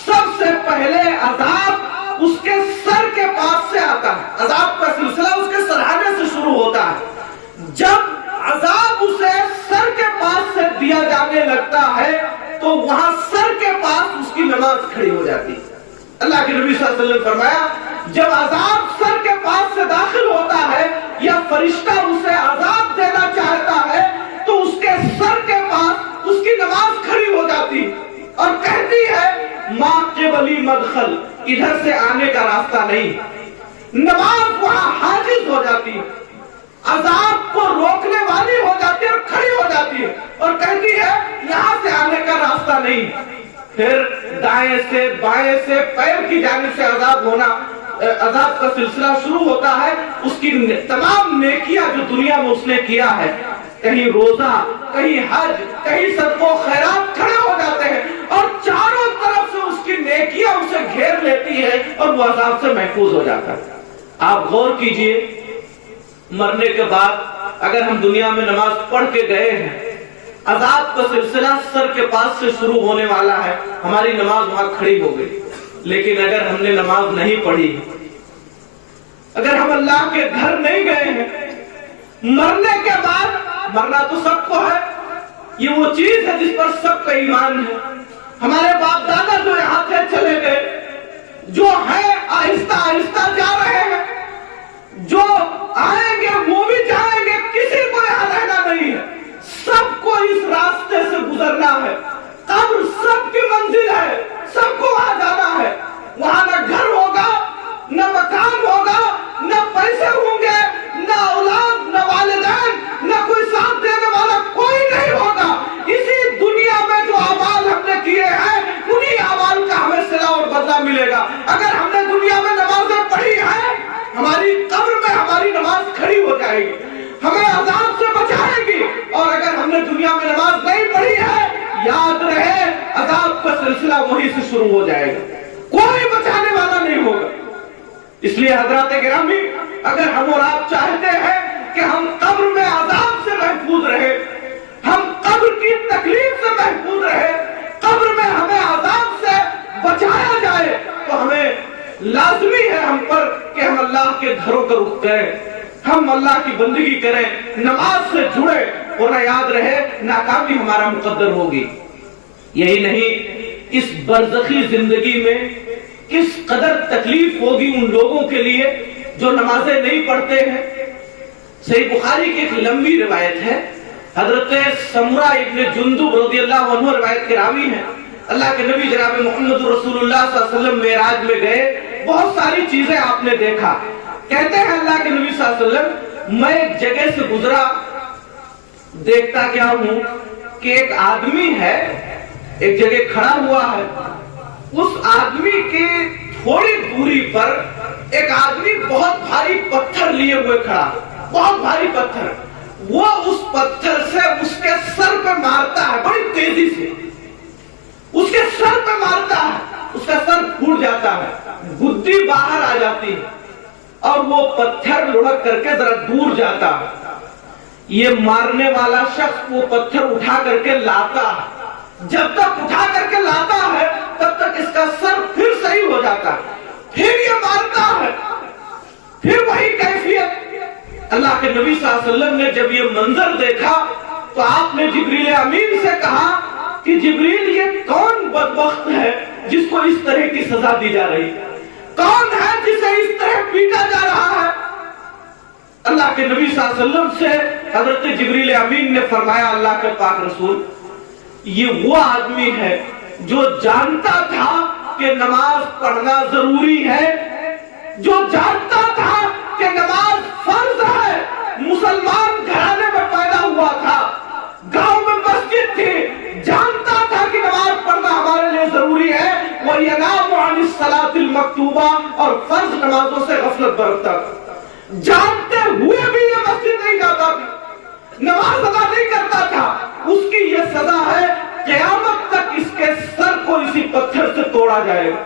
سب سے پہلے عذاب اس کے سر کے پاس سے آتا ہے، عذاب کا سلسلہ اس کے سرہانے سے شروع ہوتا ہے۔ جب عذاب اسے سر کے پاس سے دیا جانے لگتا ہے تو وہاں سر کے پاس اس کی نماز کھڑی ہو جاتی ہے۔ اللہ کے نبی صلی اللہ علیہ وسلم نے فرمایا، جب عذاب سر کے پاس سے داخل ہوتا ہے یا فرشتہ اسے عذاب دینا چاہتا ہے تو اس کے سر کے پاس اس کی نماز کھڑی ہو جاتی اور کہتی ہے، ما قبلی مدخل، ادھر سے آنے کا راستہ نہیں۔ نماز وہاں حاجز ہو جاتی ہے، عذاب کو روکنے والی ہو جاتی ہے اور کھڑی ہو جاتی ہے اور کہتی ہے یہاں سے آنے کا راستہ نہیں۔ پھر دائیں سے بائیں سے پیر کی جانب سے عذاب ہونا، عذاب کا سلسلہ شروع ہوتا ہے۔ اس کی تمام نیکیاں جو دنیا میں اس نے کیا ہے، کہیں روزہ، کہیں حج، کہیں صدقہ و خیرات، کھڑے ہو جاتے ہیں اور چاروں طرف سے اس کی نیکیاں اسے گھیر لیتی ہے اور وہ عذاب سے محفوظ ہو جاتا ہے۔ آپ غور کیجئے، مرنے کے بعد اگر ہم دنیا میں نماز پڑھ کے گئے ہیں، عذاب کا سلسلہ سر کے پاس سے شروع ہونے والا ہے، ہماری نماز وہاں کھڑی ہو گئی۔ لیکن اگر ہم نے نماز نہیں پڑھی، اگر ہم اللہ کے گھر نہیں گئے ہیں، مرنے کے بعد، مرنا تو سب کو ہے، یہ وہ چیز ہے جس پر سب کا ایمان ہے۔ ہمارے باپ دادا جو یہاں سے چلے گئے، جو ہیں آہستہ آہستہ جا رہے ہیں، جو آئیں گے وہ بھی جائیں گے، کسی کو یہاں رہنا نہیں ہے، سب کو اس راستے سے گزرنا ہے۔ قبر سب کی منزل ہے، سب کو وہاں جانا ہے۔ وہاں نہ گھر ہوگا، نہ مکان ہوگا، نہ پیسے ہوں گے، نہ اولاد، نہ والدین، نہ کوئی ساتھ دینے والا کوئی نہیں ہوگا۔ اسی دنیا میں جو اعمال ہم نے کیے ہیں انہی اعمال کا ہمیں صلہ اور بدلہ ملے گا۔ اگر ہم نے دنیا میں نمازیں پڑھی ہیں، ہماری قبر میں ہماری نماز کھڑی ہو جائے گی، ہمیں عذاب سے بچائے گی۔ اور اگر ہم نے دنیا میں نماز نہیں پڑھی ہے، یاد رہے عذاب کا سلسلہ وہی سے شروع ہو جائے گا، کوئی بچانے والا نہیں ہوگا۔ اس لیے حضرات گرامی، اگر ہم اور آپ چاہتے ہیں کہ ہم قبر میں عذاب سے محفوظ رہے، ہم قبر کی تکلیف سے محفوظ رہے، قبر میں ہمیں عذاب سے بچایا جائے، تو ہمیں لازمی ہے ہم پر کہ ہم اللہ کے گھروں کا رخ کریں، ہم اللہ کی بندگی کریں، نماز سے جڑے، ورنہ یاد رہے ناکامی ہمارا مقدر ہوگی۔ یہی نہیں، اس برزخی زندگی میں کس قدر تکلیف ہوگی ان لوگوں کے لیے جو نمازیں نہیں پڑھتے ہیں۔ صحیح بخاری کی ایک لمبی روایت ہے، حضرت سمرہ ابن جندب رضی اللہ عنہ روایت کے راوی ہیں، اللہ کے نبی جناب محمد رسول اللہ صلی اللہ علیہ وسلم معراج میں گئے، بہت ساری چیزیں آپ نے دیکھا. کہتے ہیں اللہ کے نبی صلی اللہ علیہ وسلم میں ایک جگہ سے گزرا، دیکھتا کیا ہوں کہ ایک آدمی ہے ایک جگہ کھڑا ہوا ہے، اس آدمی کی تھوڑی دوری پر ایک آدمی بہت بھاری پتھر لیے ہوئے کھڑا، بہت بھاری پتھر. وہ اس پتھر سے اس کے سر پہ مارتا ہے بڑی تیزی سے، اس کے سر پہ مارتا ہے، اس کا سر پھوٹ جاتا ہے، گدی باہر آ جاتی ہے اور وہ پتھر لڑک کر کے ذرا دور جاتا ہے. یہ مارنے والا شخص وہ پتھر اٹھا کر کے لاتا ہے، جب تک اٹھا کر کے لاتا ہے تب تک اس کا سر پھر صحیح ہو جاتا ہے، پھر یہ مارتا ہے، پھر وہی کیفیت. اللہ کے نبی صلی اللہ علیہ وسلم نے جب یہ منظر دیکھا تو آپ نے جبریل امین سے کہا کہ جبریل یہ کون بدبخت ہے جس کو اس طرح کی سزا دی جا رہی، کون ہے جسے اس طرح پیٹا جا رہا ہے؟ اللہ کے نبی صلی اللہ علیہ وسلم سے حضرت جبریل امین نے فرمایا اللہ کے پاک رسول یہ وہ آدمی ہے جو جانتا تھا کہ نماز پڑھنا ضروری ہے، جو جانتا تھا کہ نماز فرض ہے، مسلمان گھرانے میں پیدا ہوا تھا، گاؤں میں مسجد تھی، جانتا تھا کہ نماز پڑھنا ہمارے لیے ضروری ہے، وَيَنَامُ عَنِ الصَّلَاةِ الْمَكْتُوبَةِ اور فرض نمازوں سے غفلت برتتا تھا. جانتے ہوئے بھی یہ مسجد نہیں جاتا تھا، نماز ادا نہیں کرتا تھا. اس کی یہ سزا ہے قیامت تک اس کے سر کو اسی پتھر سے توڑا جائے گا.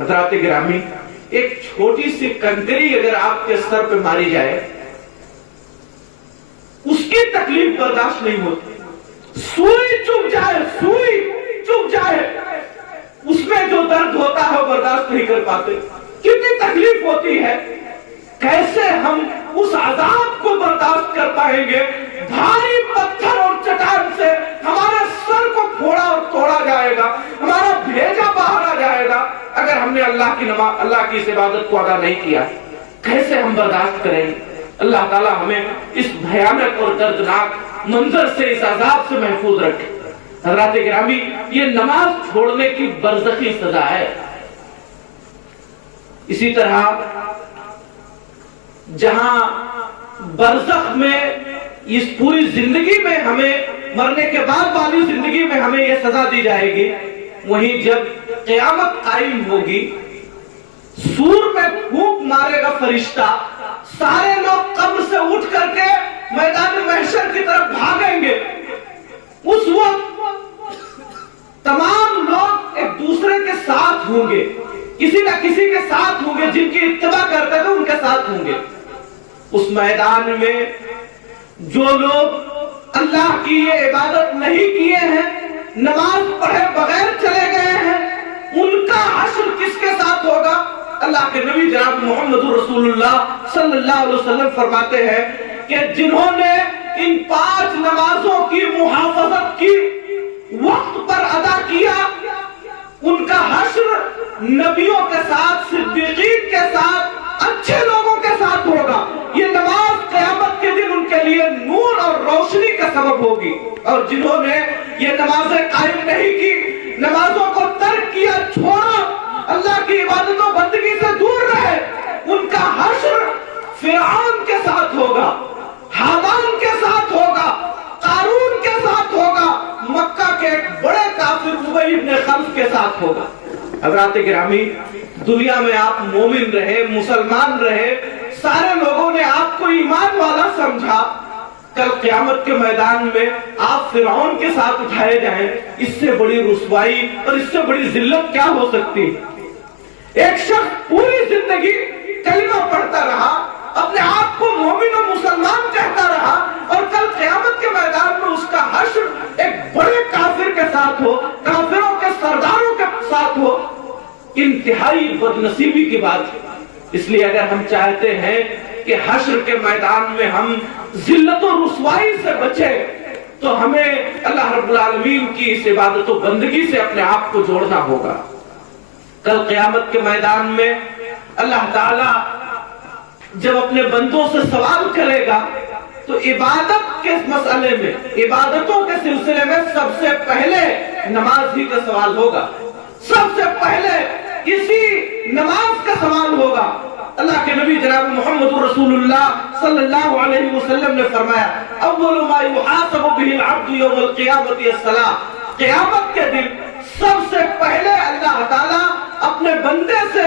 حضرات گرامی، ایک چھوٹی سی کنکری اگر آپ کے سر پہ ماری جائے اس کی تکلیف برداشت نہیں ہوتی. سوئی چپ جائے، سوئی چپ جائے، اس میں جو درد ہوتا ہے وہ برداشت نہیں کر پاتے، کتنی تکلیف ہوتی ہے. کیسے ہم اس عذاب کو برداشت کر پائیں گے؟ بھاری پتھر اور چٹان سے ہمارے سر کو پھوڑا اور توڑا جائے گا، ہمارا بھیجا باہر آ جائے گا اگر ہم نے اللہ کی اس عبادت کو ادا نہیں کیا. کیسے ہم برداشت کریں گے؟ اللہ تعالیٰ ہمیں اس بھیانک اور دردناک منظر سے، اس عذاب سے محفوظ رکھے. حضرات گرامی، یہ نماز چھوڑنے کی برزخی سزا ہے. اسی طرح جہاں برزخ میں اس پوری زندگی میں ہمیں، مرنے کے بعد والی زندگی میں ہمیں یہ سزا دی جائے گی، وہیں جب قیامت قائم ہوگی، سور میں پھونک مارے گا فرشتہ، سارے لوگ قبر سے اٹھ کر کے میدان محشر کی طرف بھاگیں گے. اس وقت تمام لوگ ایک دوسرے کے ساتھ ہوں گے، کسی نہ کسی کے ساتھ ہوں گے، جن کی اتباع کرتے تھے ان کے ساتھ ہوں گے. اس میدان میں جو لوگ اللہ کی یہ عبادت نہیں کیے ہیں، نماز پڑھے بغیر چلے گئے ہیں، ان کا حشر کس کے ساتھ ہوگا؟ اللہ کے نبی جناب محمد رسول اللہ صلی اللہ علیہ وسلم فرماتے ہیں کہ جنہوں نے ان 5 نمازوں کی محافظت کی، وقت پر ادا کیا، ان کا حشر نبیوں کے ساتھ، صدیقین کے ساتھ، اچھے لوگوں کے ساتھ ہوگا. یہ نماز قیامت کے دن ان کے لیے نور اور روشنی کا سبب ہوگی. اور جنہوں نے یہ نمازیں قائم نہیں کی، نمازوں کو ترک کیا، چھوڑا، اللہ کی عبادت و بندگی سے دور رہے، ان کا حشر فرعون کے ساتھ ہوگا، حامان کے ساتھ ہوگا، قارون کے ساتھ ہوگا، مکہ کے ایک بڑے کافر ابی بن خلف کے ساتھ ہوگا. حضرات گرامی، دنیا میں آپ مومن رہے، مسلمان رہے، سارے لوگوں نے آپ کو ایمان والا سمجھا، کل قیامت کے میدان میں آپ فرعون کے ساتھ اٹھائے جائیں، اس سے بڑی رسوائی اور اس سے بڑی ذلت کیا ہو سکتی؟ ایک شخص پوری زندگی کلمہ پڑھتا رہا، اپنے آپ کو مومن و مسلمان کہتا رہا، اور کل قیامت کے میدان میں اس کا حشر ایک بڑے کافر کے ساتھ ہو، کافروں کے سرداروں کے ساتھ ہو، انتہائی بدنصیبی کی بات ہے. اس لیے اگر ہم چاہتے ہیں کہ حشر کے میدان میں ہم ذلت و رسوائی سے بچے تو ہمیں اللہ رب العالمین کی اس عبادت و بندگی سے اپنے آپ کو جوڑنا ہوگا. کل قیامت کے میدان میں اللہ تعالی جب اپنے بندوں سے سوال کرے گا تو عبادت کے مسئلے میں، عبادتوں کے سلسلے میں سب سے پہلے نماز ہی کا سوال ہوگا، سب سے پہلے اسی نماز کا سوال ہوگا۔ اللہ کے نبی جناب محمد رسول اللہ صلی اللہ علیہ وسلم نے فرمایا اول ما یحاسب به العبد یوم القیامت الصلاۃ، قیامت کے دن سب سے پہلے اللہ تعالیٰ اپنے بندے سے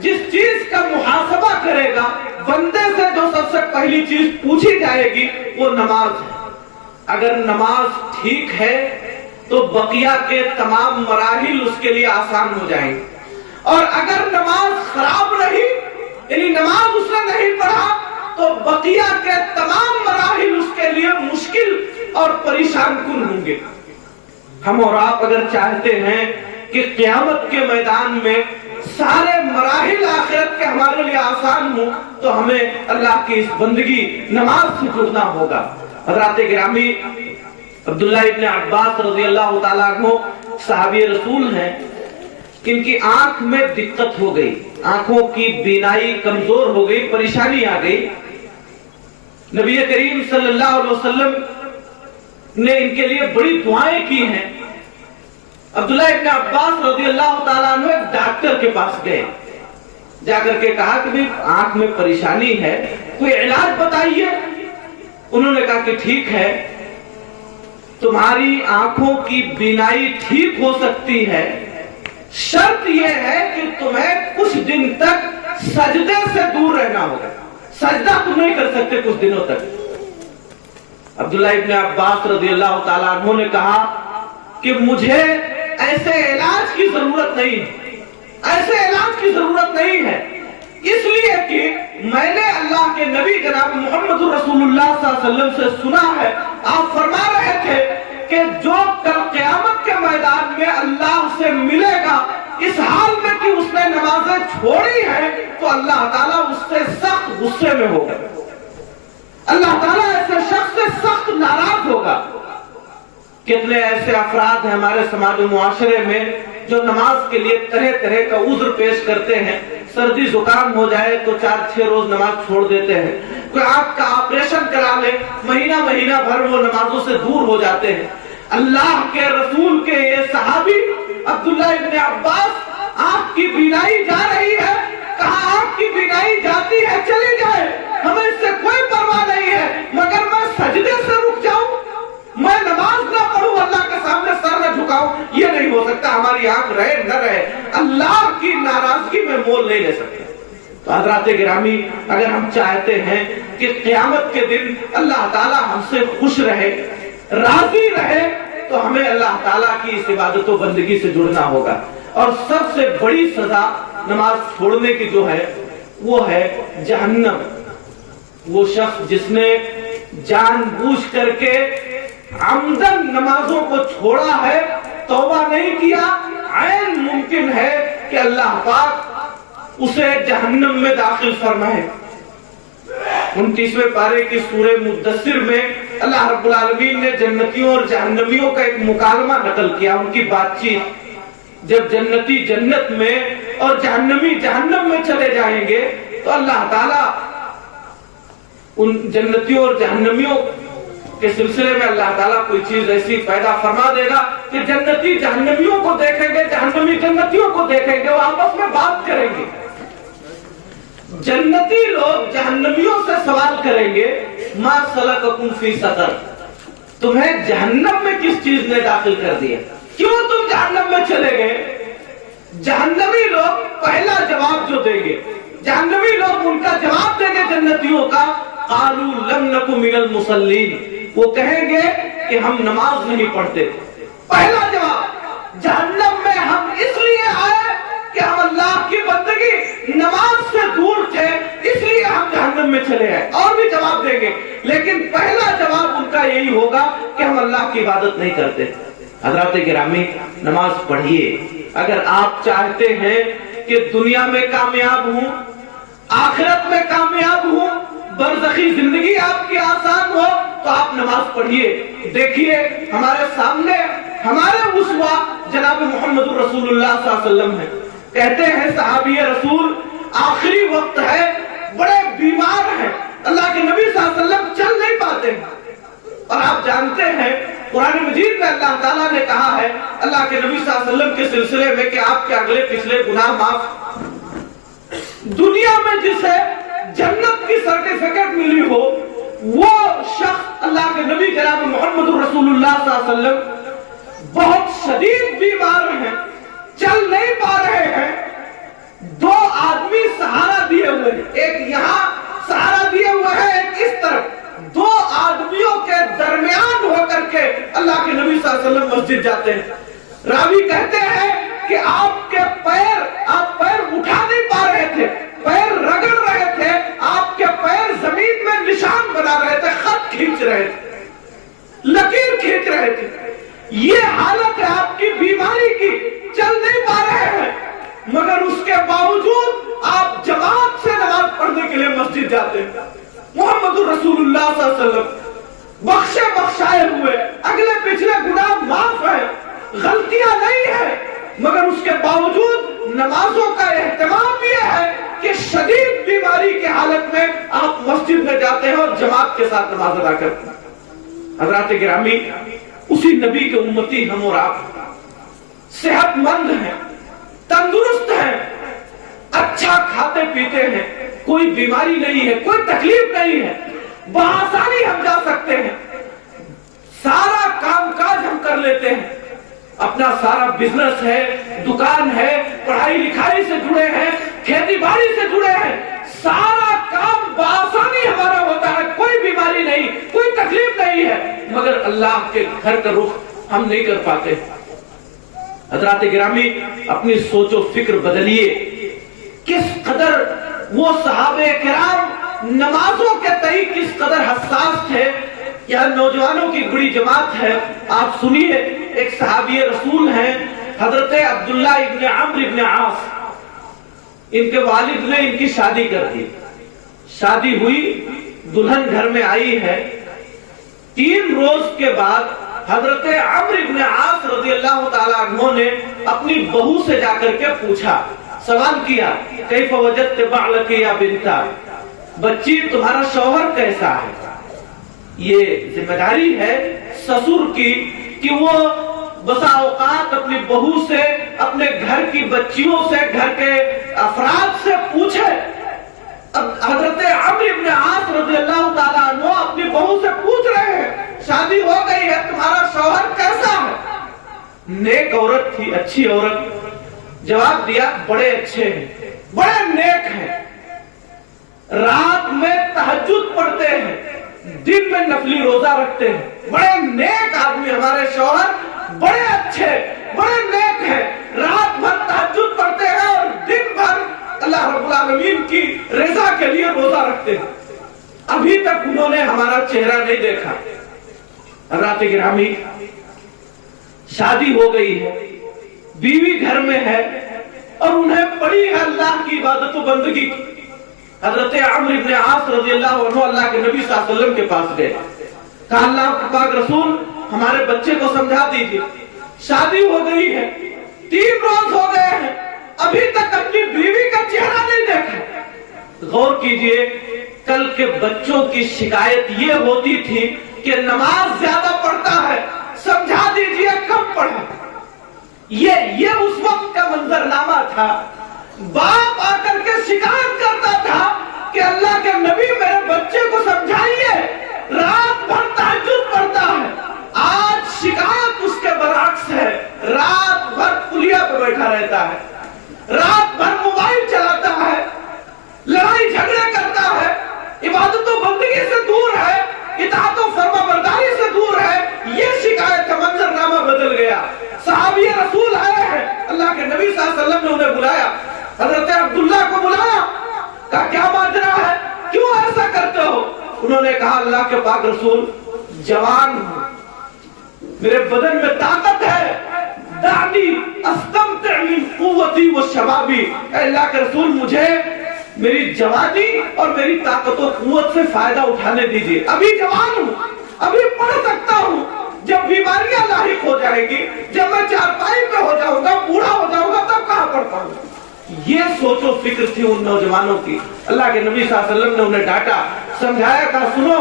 جس چیز کا محاسبہ کرے گا، بندے سے جو سب سے پہلی چیز پوچھی جائے گی وہ نماز ہے۔ اگر نماز ٹھیک ہے تو بقیہ کے تمام مراحل اس کے لیے آسان ہو جائیں گے، اور اگر نماز خراب رہی، یعنی نماز اس نے نہیں پڑھا، تو بقیہ کے تمام مراحل اس کے لیے مشکل اور پریشان کن ہوں گے۔ ہم اور آپ اگر چاہتے ہیں کہ قیامت کے میدان میں سارے مراحل آخرت کے ہمارے لیے آسان ہوں، تو ہمیں اللہ کی اس بندگی نماز سے جڑنا ہوگا۔ حضرات گرامی، عبداللہ ابن عباس رضی اللہ تعالیٰ عنہ صحابی رسول ہیں، ان کی آنکھ میں دقت ہو گئی، آنکھوں کی بینائی کمزور ہو گئی، پریشانی آ گئی۔ نبی کریم صلی اللہ علیہ وسلم نے ان کے لیے بڑی دعائیں کی ہیں۔ عبداللہ ابن عباس رضی اللہ تعالیٰ عنہ ایک ڈاکٹر کے پاس گئے، جا کر کے کہا کہ بھی آنکھ میں پریشانی ہے، کوئی علاج بتائیے۔ انہوں نے کہا کہ ٹھیک ہے، تمہاری آنکھوں کی بینائی ٹھیک ہو سکتی ہے، شرط یہ ہے کہ تمہیں کچھ دن تک سجدے سے دور رہنا ہوگا، سجدہ تم نہیں کر سکتے کچھ دنوں تک۔ عبداللہ ابن عباس رضی اللہ تعالیٰ عنہ نے کہا کہ مجھے ایسے علاج کی ضرورت نہیں ہے، ایسے علاج کی ضرورت نہیں ہے، اس لیے کہ میں نے اللہ کے نبی جناب محمد رسول اللہ صلی اللہ علیہ وسلم سے سنا ہے، آپ فرما رہے تھے کہ جو کل قیامت کے میدان میں اللہ سے ملے گا اس حال میں کہ اس نے نمازیں چھوڑی ہیں، تو اللہ تعالیٰ اس سے سخت غصے میں ہوگا، اللہ تعالیٰ ایسے شخص سے سخت ناراض ہوگا۔ کتنے ایسے افراد ہیں ہمارے سماج و معاشرے میں جو نماز کے لیے طرح طرح کا عذر پیش کرتے ہیں، سردی زکام ہو جائے تو 4-6 روز نماز چھوڑ دیتے ہیں، کوئی آنکھ کا آپریشن کرا لے مہینہ بھر وہ نمازوں سے دور ہو جاتے ہیں۔ اللہ کے رسول کے یہ صحابی عبداللہ ابن عباس، آنکھ کی بینائی جا رہی ہے، کہا آنکھ کی بینائی جاتی ہے چلی جائے، ہمیں اس سے کوئی پرواہ نہیں ہے، مگر میں سجدے سے رک جاؤں، میں نماز نہ پڑھوں، اللہ کے سامنے سر نہ جھکاؤں، یہ نہیں ہو سکتا، ہماری آنکھ رہے نہ رہے، اللہ کی ناراضگی میں مول نہیں لے سکتے۔ تو حضرات گرامی، اگر ہم چاہتے ہیں کہ قیامت کے دن اللہ تعالیٰ ہم سے خوش رہے، راضی رہے، تو ہمیں اللہ تعالیٰ کی اس عبادت و بندگی سے جڑنا ہوگا۔ اور سب سے بڑی سزا نماز چھوڑنے کی جو ہے وہ ہے جہنم۔ وہ شخص جس نے جان بوجھ کر کے عمدن نمازوں کو چھوڑا ہے، توبہ نہیں کیا، عین ممکن ہے کہ اللہ پاک اسے جہنم میں داخل فرمائے۔ 29ویں پارے کی سورہ مدثر میں اللہ رب العالمین نے جنتیوں اور جہنمیوں کا ایک مکالمہ نقل کیا، ان کی بات چیت۔ جب جنتی جنت میں اور جہنمی جہنم میں چلے جائیں گے تو اللہ تعالیٰ ان جنتیوں اور جہنمیوں کے سلسلے میں اللہ تعالیٰ کوئی چیز ایسی پیدا فرما دے گا کہ جنتی جہنمیوں کو دیکھیں گے، جہنمی جنتیوں کو دیکھیں گے، وہ آپس میں بات کریں گے۔ جنتی لوگ جہنمیوں سے سوال کریں گے ما سلککم فی سقر، تمہیں جہنم میں کس چیز نے داخل کر دیا، کیوں تم جہنم میں چلے گئے؟ جہنمی لوگ پہلا جواب جو دیں گے، جہنمی لوگ ان کا جواب دیں گے جنتیوں کا، قالوا لم نک من المصلین، وہ کہیں گے کہ ہم نماز نہیں پڑھتے۔ پہلا جواب، جہنم میں ہم اس لیے آئے کہ ہم اللہ کی بندگی نماز سے دور تھے، اس لیے ہم جہنم میں چلے آئے۔ اور بھی جواب دیں گے، لیکن پہلا جواب ان کا یہی ہوگا کہ ہم اللہ کی عبادت نہیں کرتے۔ حضرات گرامی، نماز پڑھیے۔ اگر آپ چاہتے ہیں کہ دنیا میں کامیاب ہوں، آخرت میں کامیاب ہوں، برزخی زندگی آپ کی آسان ہو، تو آپ نماز پڑھیے۔ دیکھیے ہمارے سامنے ہمارے اسوہ جناب محمد رسول اللہ صلی اللہ علیہ وسلم ہے، کہتے ہیں صحابی رسول آخری وقت ہے، بڑے بیمار ہیں، اللہ کے نبی صلی اللہ علیہ وسلم چل نہیں پاتے ہیں. اور آپ جانتے ہیں قرآن مجید میں اللہ تعالیٰ نے کہا ہے اللہ کے نبی صلی اللہ علیہ وسلم کے سلسلے میں کہ آپ کے اگلے پچھلے گناہ معاف. دنیا میں جسے جنت کی سرٹیفکیٹ ملی ہو وہ شخص اللہ کے نبی جناب محمد رسول اللہ صلی اللہ علیہ وسلم بہت شدید بیمار ہیں, چل نہیں پا رہے ہیں. 2 آدمی سہارا دیے ہوئے ہیں, ایک یہاں سہارا دیے ہوئے ہیں, ایک اس طرف. 2 آدمیوں کے درمیان ہو کر کے اللہ کے نبی صلی اللہ علیہ وسلم مسجد جاتے ہیں. راوی کہتے ہیں کہ آپ پیر اٹھا نہیں پا رہے تھے, پیر رگڑ رہے تھے, آپ کے پیر زمین میں نشان بنا رہے تھے, خط کھینچ رہے تھے, لکیر کھینچ رہے تھے. یہ حالت ہے آپ کی بیماری کی, چل نہیں پا رہے ہیں, مگر اس کے باوجود آپ جماعت سے نماز پڑھنے کے لیے مسجد جاتے ہیں. محمد رسول اللہ صلی اللہ علیہ وسلم بخشے بخشائے ہوئے, اگلے پچھلے گناہ معاف ہیں, غلطیاں نہیں ہیں, مگر اس کے باوجود نمازوں کا اہتمام یہ ہے کہ شدید بیماری کی حالت میں آپ مسجد میں جاتے ہیں اور جماعت کے ساتھ نماز ادا کرتے ہیں. حضرات گرامی, اسی نبی کے امتی ہم اور آپ صحت مند ہیں, تندرست ہیں, اچھا کھاتے پیتے ہیں, کوئی بیماری نہیں ہے, کوئی تکلیف نہیں ہے, بآسانی ہم جا سکتے ہیں, سارا کام کاج ہم کر لیتے ہیں, اپنا سارا بزنس ہے, دکان ہے, پڑھائی لکھائی سے جڑے ہیں, کھیتی باڑی سے جڑے ہیں, سارا کام بآسانی ہمارا ہوتا ہے, کوئی بیماری نہیں, کوئی تکلیف نہیں ہے, مگر اللہ کے گھر کا رخ ہم نہیں کر پاتے. حضرات گرامی, اپنی سوچ و فکر بدلیے. کس قدر وہ صحابہ کرام نمازوں کے تئیں کس قدر حساس تھے. یہاں نوجوانوں کی بڑی جماعت ہے, آپ سنیے. ایک صحابی رسول ہیں حضرت عبداللہ ابن عمرو ابن عاص, ان کے والد نے ان کی شادی کر دی. شادی ہوئی, دلہن گھر میں آئی ہے. 3 روز کے بعد حضرت عمرو ابن عاص رضی اللہ تعالیٰ عنہ نے اپنی بہو سے جا کر کے پوچھا, سوال کیا, کیف وجدت بعلک یا بنتا, بچی تمہارا شوہر کیسا ہے. یہ ذمہ داری ہے سسر کی کہ وہ بسا اوقات اپنی بہو سے, اپنے گھر کی بچیوں سے, گھر کے افراد سے پوچھے. اب حضرت عمرو ابن عاص رضی اللہ تعالیٰ عنہ اپنی بہو سے پوچھ رہے ہیں, شادی ہو گئی ہے, تمہارا شوہر کیسا ہے. نیک عورت تھی, اچھی عورت. جواب دیا, بڑے اچھے ہیں, بڑے نیک ہیں, رات میں تہجد پڑھتے ہیں, دن میں نفلی روزہ رکھتے ہیں, بڑے نیک آدمی ہمارے شوہر, بڑے اچھے, بڑے نیک ہیں, رات بھر تہجد پڑھتے ہیں اور دن بھر اللہ رب العالمین کی رضا کے لیے روزہ رکھتے ہیں. ابھی تک انہوں نے ہمارا چہرہ نہیں دیکھا. حضرات گرامی, شادی ہو گئی ہے, بیوی گھر میں ہے اور انہیں پڑی ہے اللہ کی عبادت و بندگی. حضرت عمرو ابن عاص رضی اللہ عنہ اللہ کے نبی صلی اللہ علیہ وسلم کے پاس گئے, کہا اللہ کے پاک رسول ہمارے بچے کو سمجھا دیجیے, شادی ہو گئی ہے, 3 روز ہو گئے ہیں, ابھی تک اپنی بیوی کا چہرہ نہیں دیکھا. غور کیجئے, کل کے بچوں کی شکایت یہ ہوتی تھی کہ نماز زیادہ پڑھتا ہے, سمجھا دیجئے کم پڑھے. یہ اس وقت کا منظرنامہ تھا. باپ آ کر کے شکایت کرتا تھا کہ اللہ کے نبی میرے بچے کو سمجھائیے, رات بھر تہجد پڑھتا ہے. آج شکایت اس کے برعکس ہے, رات بھر پلیا پہ بیٹھا رہتا ہے, رات بھر موبائل چلاتا ہے, لڑائی جھگڑے کرتا ہے, عبادت و بندگی سے دور ہے, اطاعت و فرما برداری سے دور ہے. یہ شکایت کا منظرنامہ بدل گیا. صحابی رسول آئے ہیں, اللہ کے نبی صلی اللہ علیہ وسلم نے انہیں بلایا, حضرت عبداللہ کو بلایا, کہا کیا ماجرا ہے, کیوں ایسا کرتے ہو. انہوں نے کہا اللہ کے پاک رسول جوان ہوں, میرے بدن میں طاقت ہے, دعنی استمتع من قوتی و شبابی, اے اللہ کے رسول مجھے میری جوانی اور میری طاقت و قوت سے فائدہ اٹھانے دیجیے. ابھی جوان ہوں, ابھی پڑھ سکتا ہوں, جب بیماریاں لاحق ہو جائے گی, جب میں چارپائی پہ ہو جاؤں گا, بوڑھا ہو جاؤں گا, تب کہاں پڑھ پاؤں گا. یہ سوچ و فکر تھی ان نوجوانوں کی. اللہ کے نبی صلی اللہ علیہ وسلم نے انہیں ڈانٹا, سمجھایا, کہا سنو,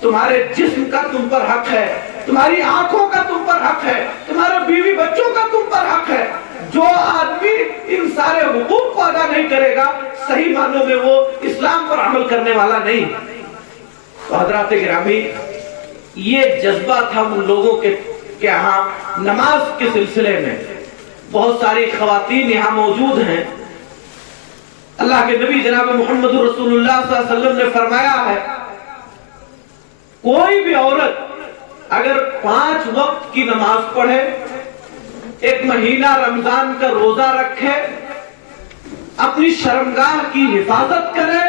تمہارے جسم کا تم پر حق ہے, تمہاری آنکھوں کا تم پر حق ہے, تمہارے بیوی بچوں کا تم پر حق ہے. جو آدمی ان سارے حقوق کو ادا نہیں کرے گا صحیح معنوں میں وہ اسلام پر عمل کرنے والا نہیں. تو حضرات گرامی, یہ جذبہ تھا ان لوگوں کے ہاں نماز کے سلسلے میں. بہت ساری خواتین یہاں موجود ہیں. اللہ کے نبی جناب محمد رسول اللہ صلی اللہ علیہ وسلم نے فرمایا ہے, کوئی بھی عورت اگر 5 وقت کی نماز پڑھے, ایک مہینہ رمضان کا روزہ رکھے, اپنی شرمگاہ کی حفاظت کرے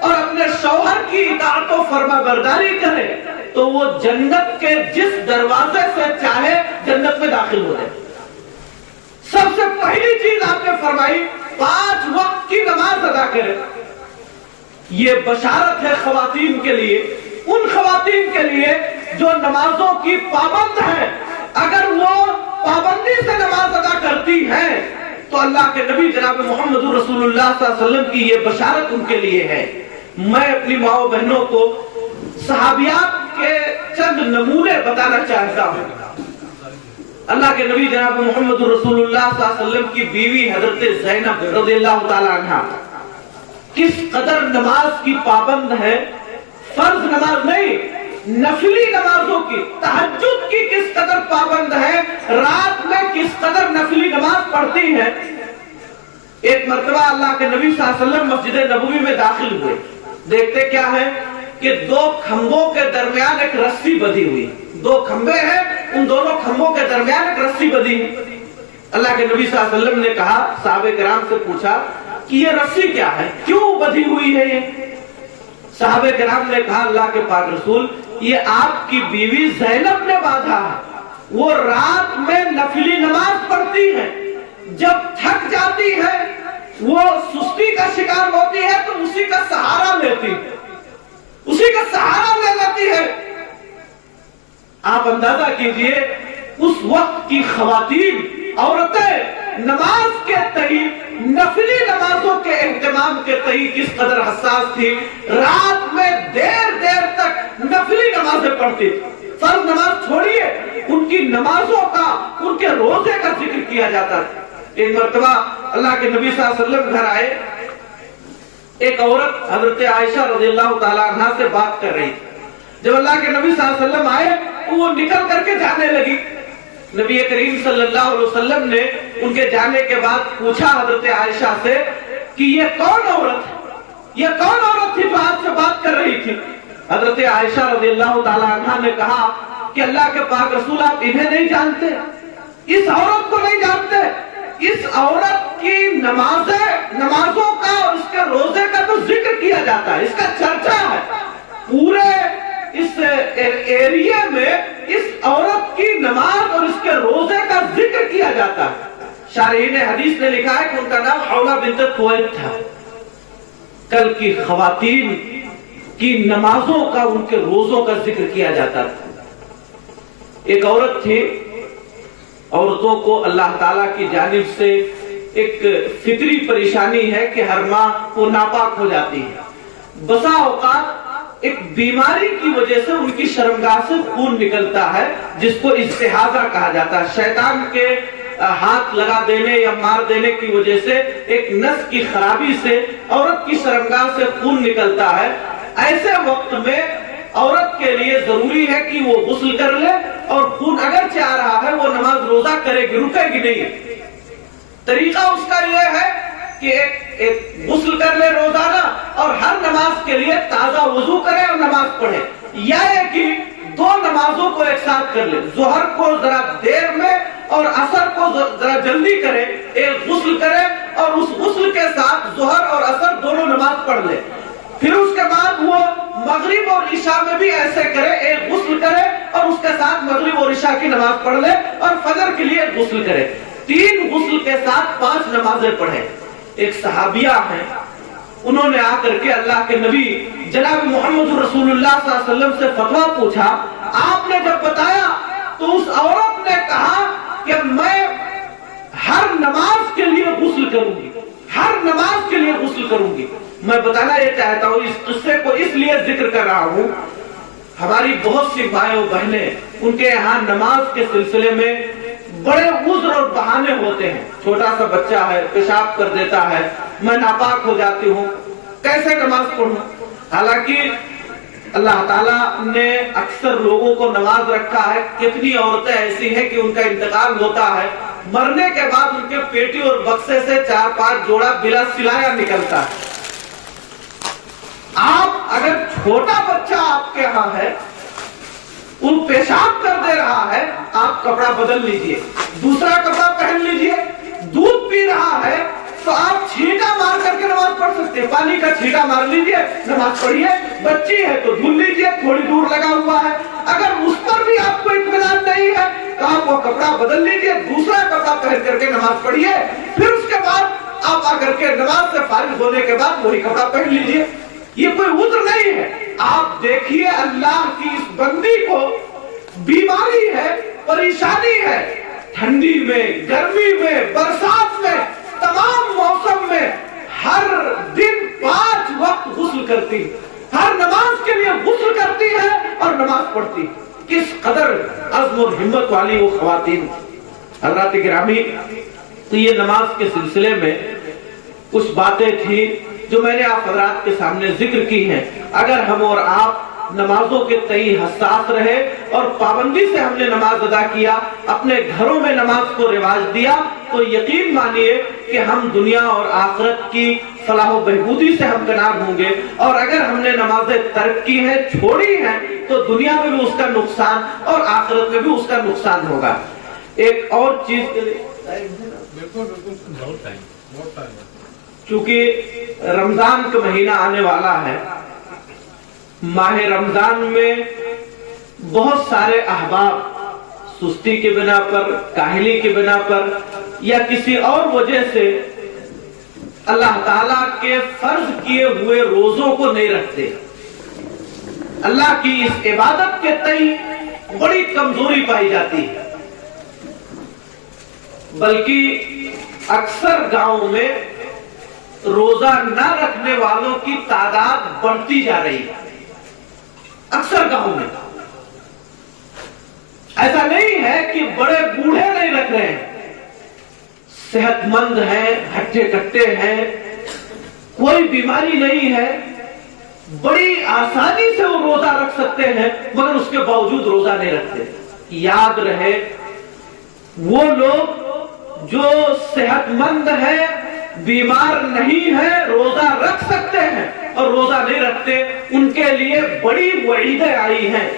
اور اپنے شوہر کی اطاعت و فرما برداری کرے, تو وہ جنت کے جس دروازے سے چاہے جنت میں داخل ہو جائے. سب سے پہلی چیز آپ نے فرمائی 5 وقت کی نماز ادا کرے. یہ بشارت ہے خواتین کے لیے, ان خواتین کے لیے جو نمازوں کی پابند ہیں. اگر وہ پابندی سے نماز ادا کرتی ہیں تو اللہ کے نبی جناب محمد رسول اللہ صلی اللہ علیہ وسلم کی یہ بشارت ان کے لیے ہے. میں اپنی ماں بہنوں کو صحابیات کے چند نمونے بتانا چاہتا ہوں. اللہ کے نبی جناب محمد رسول اللہ صلی اللہ علیہ وسلم کی بیوی حضرت زینب رضی اللہ تعالی عنہ کس قدر نماز کی پابند ہے. فرض نماز نہیں, نفلی نمازوں کی, تہجد کی کس قدر پابند ہے, رات میں کس قدر نفلی نماز پڑھتی ہے. ایک مرتبہ اللہ کے نبی صلی اللہ علیہ وسلم مسجد نبوی میں داخل ہوئے. دیکھتے کیا ہے کہ 2 کھمبوں کے درمیان ایک رسی بندھی ہوئی. 2 کھمبے ہیں, ان دونوں کھمبوں کے درمیان ایک رسی بندھی. اللہ کے نبی صلی اللہ علیہ وسلم نے کہا, صحابہ کرام سے پوچھا کہ یہ رسی کیا ہے, کیوں بندھی ہوئی ہے یہ. صحابہ کرام نے کہا, اللہ کے پاک رسول, یہ آپ کی بیوی زینب نے باندھا ہے. وہ رات میں نفلی نماز پڑھتی ہے, جب تھک جاتی ہے, وہ سستی کا شکار ہوتی ہے تو اسی کا سہارا لیتی ہے. آپ اندازہ کیجئے اس وقت کی خواتین, عورتیں نماز کے تئیں, نفلی نمازوں کے اہتمام کے تئیں کس قدر حساس تھی. رات میں دیر تک نفلی نمازیں پڑھتی. فرض نماز چھوڑیے, ان کی نمازوں کا, ان کے روزے کا ذکر کیا جاتا تھا. ایک مرتبہ اللہ کے نبی صلی اللہ علیہ وسلم گھر آئے, ایک عورت حضرت عائشہ رضی اللہ تعالی عنہ سے بات کر رہی تھی. جب اللہ کے نبی صلی اللہ علیہ وسلم آئے تو وہ نکل کر کے جانے لگی. نبی کریم صلی اللہ علیہ وسلم نے ان کے جانے کے بعد پوچھا حضرت عائشہ سے کہ یہ کون عورت تھی جو آپ سے بات کر رہی تھی. حضرت عائشہ رضی اللہ تعالی عنہ نے کہا کہ اللہ کے پاک رسول, آپ انہیں نہیں جانتے, اس عورت کو نہیں جانتے. اس عورت کی نمازوں کا اور اس کے روزے کا تو ذکر کیا جاتا ہے, اس کا چرچا ہے پورے اس ایریے میں. اس عورت کی نماز اور اس کے روزے کا ذکر کیا جاتا ہے. شارحین حدیث نے لکھا ہے کہ ان کا نام حولہ بنت خویلد تھا. کل کی خواتین کی نمازوں کا, ان کے روزوں کا ذکر کیا جاتا تھا. ایک عورت تھی, عورتوں کو اللہ تعالیٰ کی جانب سے ایک فطری پریشانی ہے کہ ہر ماہ وہ ناپاک ہو جاتی ہے. بسا اوقات ایک بیماری کی وجہ سے ان کی شرمگاہ سے خون نکلتا ہے, جس کو استحاضہ کہا جاتا ہے. شیطان کے ہاتھ لگا دینے یا مار دینے کی وجہ سے ایک نس کی خرابی سے عورت کی شرمگاہ سے خون نکلتا ہے. ایسے وقت میں عورت کے لیے ضروری ہے کہ وہ غسل کر لے, اور خون اگر چاہ رہا ہے وہ نماز روزہ کرے گی, رکے گی نہیں. طریقہ اس کا یہ ہے کہ ایک غسل کر لے روزانہ, اور ہر نماز کے لیے تازہ وضو کرے اور نماز پڑھے, یا کہ 2 نمازوں کو ایک ساتھ کر لے. ظہر کو ذرا دیر میں اور عصر کو ذرا جلدی کرے, ایک غسل کرے اور اس غسل کے ساتھ ظہر اور عصر دونوں نماز پڑھ لے. پھر اس کے بعد وہ مغرب اور عشاء میں بھی ایسے کرے, ایک غسل کرے اور اس کے ساتھ مغرب اور عشاء کی نماز پڑھ لے, اور فجر کے لیے غسل کرے. 3 غسل کے ساتھ 5 نمازیں پڑھے. ایک صحابیہ ہیں, انہوں نے آ کر کے اللہ کے نبی جناب محمد رسول اللہ صلی اللہ علیہ وسلم سے فتویٰ پوچھا. آپ نے جب بتایا تو اس عورت نے کہا کہ میں ہر نماز کے لیے غسل کروں گی. ہر نماز کے لیے غسل کروں گی. میں بتانا یہ چاہتا ہوں، اس قصے کو اس لیے ذکر کر رہا ہوں، ہماری بہت سی مائیں و بہنیں ان کے یہاں نماز کے سلسلے میں بڑے عذر اور بہانے ہوتے ہیں. چھوٹا سا بچہ ہے، پیشاب کر دیتا ہے، میں ناپاک ہو جاتی ہوں، کیسے نماز پڑھوں؟ حالانکہ اللہ تعالیٰ نے اکثر لوگوں کو نماز رکھا ہے. کتنی عورتیں ایسی ہیں کہ ان کا انتقال ہوتا ہے، مرنے کے بعد ان کے پیٹی اور بکسے سے 4-5 جوڑا بلا سلایا نکلتا ہے. آپ اگر چھوٹا بچہ آپ کے ہاں ہے، وہ پیشاب کر دے رہا ہے، آپ کپڑا بدل لیجئے، دوسرا کپڑا پہن لیجئے. دودھ پی رہا ہے تو آپ چھینٹا مار کر کے نماز پڑھ سکتے ہیں. پانی کا چھینٹا مار لیجئے، نماز پڑھیے. بچی ہے تو دھل لیجئے، تھوڑی دور لگا ہوا ہے. اگر اس پر بھی آپ کو اطمینان نہیں ہے تو آپ وہ کپڑا بدل لیجئے، دوسرا کپڑا پہن کر کے نماز پڑھیے. پھر اس کے بعد آپ آ کر کے نماز سے فارغ ہونے کے بعد وہی کپڑا پہن لیجئے. یہ کوئی عذر نہیں ہے. آپ دیکھیے اللہ کی اس بندی کو بیماری ہے، پریشانی ہے، ٹھنڈی میں، گرمی میں، برسات میں، تمام موسم میں ہر دن 5 وقت غسل کرتی، ہر نماز کے لیے غسل کرتی ہے اور نماز پڑھتی. کس قدر عزم اور ہمت والی وہ خواتین. حضرات گرامی، تو یہ نماز کے سلسلے میں کچھ باتیں تھی جو میں نے آپ حضرات کے سامنے ذکر کی ہیں. اگر ہم اور آپ نمازوں کے تئیں حساس رہے اور پابندی سے ہم نے نماز ادا کیا، اپنے گھروں میں نماز کو رواج دیا، تو یقین مانیے کہ ہم دنیا اور آخرت کی فلاح و بہبودی سے ہمکنار ہوں گے. اور اگر ہم نے نمازیں ترک کی ہیں، چھوڑی ہیں، تو دنیا میں بھی اس کا نقصان اور آخرت میں بھی اس کا نقصان ہوگا. ایک اور چیز کے لیے چونکہ رمضان کا مہینہ آنے والا ہے، ماہ رمضان میں بہت سارے احباب سستی کے بنا پر، کاہلی کے بنا پر یا کسی اور وجہ سے اللہ تعالیٰ کے فرض کیے ہوئے روزوں کو نہیں رکھتے. اللہ کی اس عبادت کے تئیں بڑی کمزوری پائی جاتی ہے. بلکہ اکثر گاؤں میں روزہ نہ رکھنے والوں کی تعداد بڑھتی جا رہی ہے. اکثر گاؤں میں ایسا نہیں ہے کہ بڑے بوڑھے نہیں رکھ رہے ہیں، صحت مند ہیں، ہٹے کٹے ہیں، کوئی بیماری نہیں ہے، بڑی آسانی سے وہ روزہ رکھ سکتے ہیں، مگر اس کے باوجود روزہ نہیں رکھتے. یاد رہے، وہ لوگ جو صحت مند ہیں، بیمار نہیں ہے، روزہ رکھ سکتے ہیں اور روزہ نہیں رکھتے، ان کے لیے بڑی وعیدیں آئی ہیں.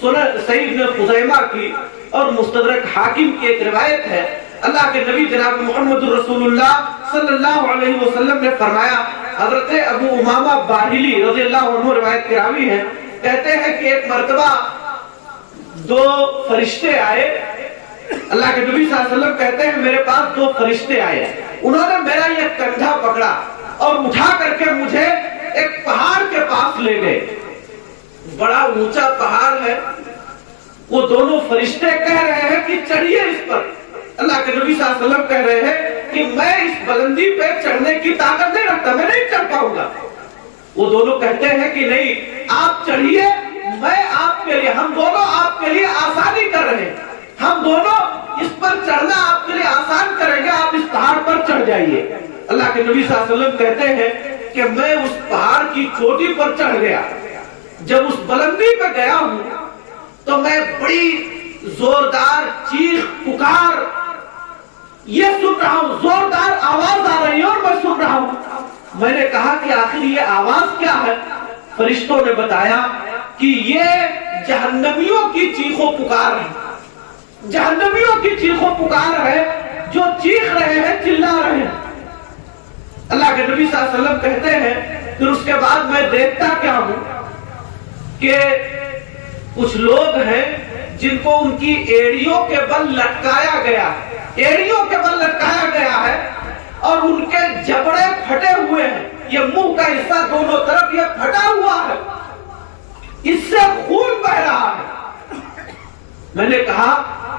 سعید بن خزیمہ کی اور مستدرک حاکم کی ایک روایت ہے. اللہ کے نبی جناب محمد رسول اللہ صلی اللہ علیہ وسلم نے فرمایا، حضرت ابو امامہ باہلی رضی اللہ عنہ روایت کے راوی ہیں، کہتے ہیں کہ ایک مرتبہ 2 فرشتے آئے. اللہ کے نبی صلی اللہ علیہ وسلم کہتے ہیں میرے پاس 2 فرشتے آئے، انہوں نے میرا یہ کندھا پکڑا اور اٹھا کر کے مجھے ایک پہاڑ کے پاس لے گئے. بڑا اونچا پہاڑ ہے. وہ دونوں فرشتے کہہ رہے ہیں کہ چڑھیے اس پر. اللہ کے نبی صلی اللہ علیہ وسلم کہہ رہے ہیں کہ میں اس بلندی پہ چڑھنے کی طاقت نہیں رکھتا، میں نہیں چڑھ پاؤں گا. وہ دونوں کہتے ہیں کہ نہیں، آپ چڑھیے، میں آپ کے لیے، ہم دونوں آپ کے لیے آسانی کر رہے ہیں، ہم دونوں اس پر چڑھنا آپ کے لیے آسان کریں گے، آپ اس پہاڑ پر چڑھ جائیے. اللہ کے نبی صلی اللہ علیہ وسلم کہتے ہیں کہ میں اس پہاڑ کی چوٹی پر چڑھ گیا. جب اس بلندی پہ گیا ہوں تو میں بڑی زوردار چیخ پکار یہ سن رہا ہوں، زوردار آواز آ رہی ہے اور میں سن رہا ہوں. میں نے کہا کہ آخر یہ آواز کیا ہے؟ فرشتوں نے بتایا کہ یہ جہنمیوں کی چیخ و پکار ہے، جہنمیوں کی چیخ و پکار ہے، جو چیخ رہے ہیں، چلا رہے ہیں. اللہ کے نبی صلی اللہ علیہ وسلم کہتے ہیں پھر اس کے بعد میں دیکھتا کیا ہوں کہ کچھ لوگ ہیں جن کو ان کی ایڑیوں کے بل لٹکایا گیا، ایڑیوں کے بل لٹکایا گیا ہے اور ان کے جبڑے پھٹے ہوئے ہیں. یہ منہ کا حصہ دونوں طرف یہ پھٹا ہوا ہے، اس سے خون بہ رہا ہے. میں نے کہا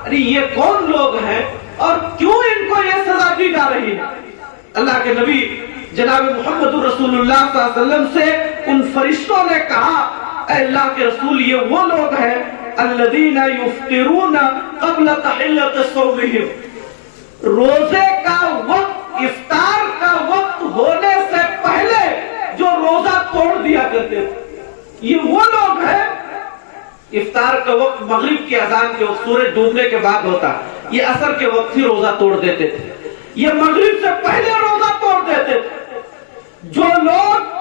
ارے یہ کون لوگ ہیں اور کیوں ان کو یہ سزا دی جا رہی ہے؟ اللہ کے نبی جناب محمد رسول اللہ صلی اللہ علیہ وسلم سے ان فرشتوں نے کہا اے اللہ کے رسول یہ وہ لوگ ہیں الذین یفطرون قبل تحلۃ صومہم، روزے کا وقت، افطار کا وقت ہونے سے پہلے جو روزہ توڑ دیا کرتے تھے، یہ وہ لوگ ہیں۔ افطار کا وقت مغرب کی اذان کے وقت، سورج ڈوبنے کے بعد ہوتا، یہ عصر کے وقت ہی روزہ توڑ دیتے تھے، یہ مغرب سے پہلے روزہ توڑ دیتے تھے۔ جو لوگ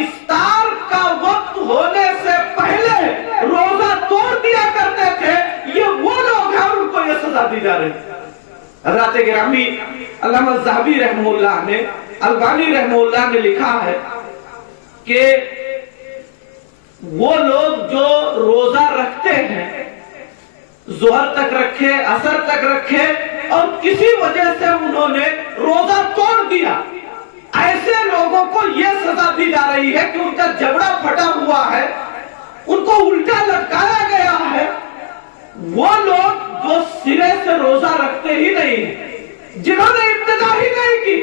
افطار کا وقت ہونے سے پہلے روزہ توڑ دیا کرتے تھے، یہ وہ لوگ ہیں، ان کو یہ سزا دی جا رہی ہے۔ حضرات گرامی، علامہ ذہبی رحمہ اللہ نے، البانی رحمہ اللہ نے لکھا ہے کہ وہ لوگ جو روزہ رکھتے ہیں، ظہر تک رکھے، عصر تک رکھے، اور کسی وجہ سے انہوں نے روزہ توڑ دیا، ایسے لوگوں کو یہ سزا دی جا رہی ہے کہ ان کا جبڑا پھٹا ہوا ہے، ان کو الٹا لٹکایا گیا ہے۔ وہ لوگ جو سرے سے روزہ رکھتے ہی نہیں ہیں، جنہوں نے ابتدا ہی نہیں کی،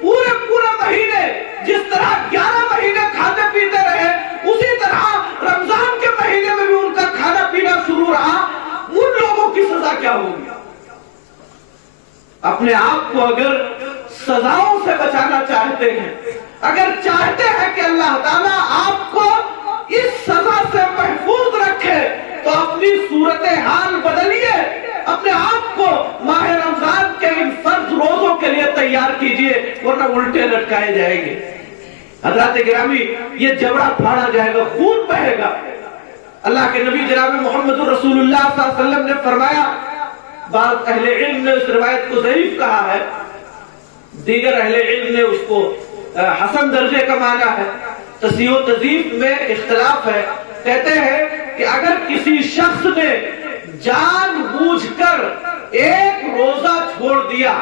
پورے مہینے جس طرح 11 مہینے کھاتے پیتے رہے، اسی طرح رمضان کے مہینے میں بھی ان کا کھانا پینا شروع رہا، ان لوگوں کی سزا کیا ہوگی؟ اپنے آپ کو اگر سزاؤں سے بچانا چاہتے ہیں، اگر چاہتے ہیں کہ اللہ تعالیٰ آپ کو اس سزا سے محفوظ رکھے، تو اپنی صورتحال بدلیے، اپنے آپ کو ماہ رمضان کے ان فرض روزوں کے لیے تیار کیجئے، ورنہ الٹے لٹکائے جائیں گے۔ حضرات گرامی، یہ جبڑا پھاڑا جائے گا، خون بہے گا۔ اللہ کے نبی جناب محمد رسول اللہ صلی اللہ علیہ وسلم نے فرمایا، بعض اہل علم نے اس روایت کو ضعیف کہا ہے، دیگر اہل علم نے اس کو حسن درجے کا مانا ہے، تصحیح و تضعیف میں اختلاف ہے۔ کہتے ہیں کہ اگر کسی شخص نے جان بوجھ کر ایک روزہ چھوڑ دیا،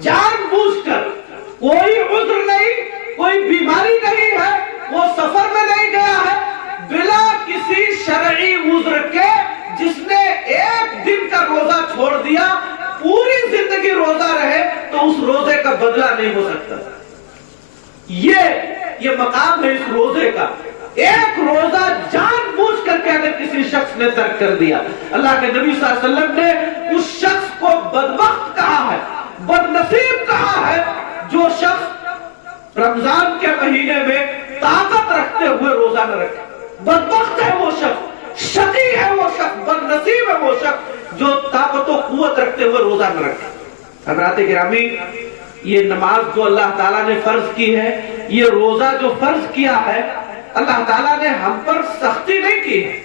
جان بوجھ کر، کوئی عذر نہیں، کوئی بیماری نہیں ہے، وہ سفر میں نہیں گیا ہے، بلا کسی شرعی عذر کے جس نے ایک دن کا روزہ چھوڑ دیا، پوری زندگی روزہ رہے تو اس روزے کا بدلہ نہیں ہو سکتا۔ یہ مقام ہے اس روزے کا۔ ایک روزہ جان بوجھ کر کے اگر کسی شخص نے ترک کر دیا، اللہ کے نبی صلی اللہ علیہ وسلم نے اس شخص کو بدبخت کہا ہے، بدنصیب کہا ہے، جو شخص رمضان کے مہینے میں طاقت رکھتے ہوئے روزہ نہ رکھے۔ بدبخت ہے وہ شخص، شقی ہے وہ شخص، بدنصیب ہے وہ شخص جو طاقت و قوت رکھتے ہوئے روزہ نہ رکھے۔ حضرات گرامی، یہ نماز جو اللہ تعالیٰ نے فرض کی ہے، یہ روزہ جو فرض کیا ہے، اللہ تعالیٰ نے ہم پر سختی نہیں کی ہے،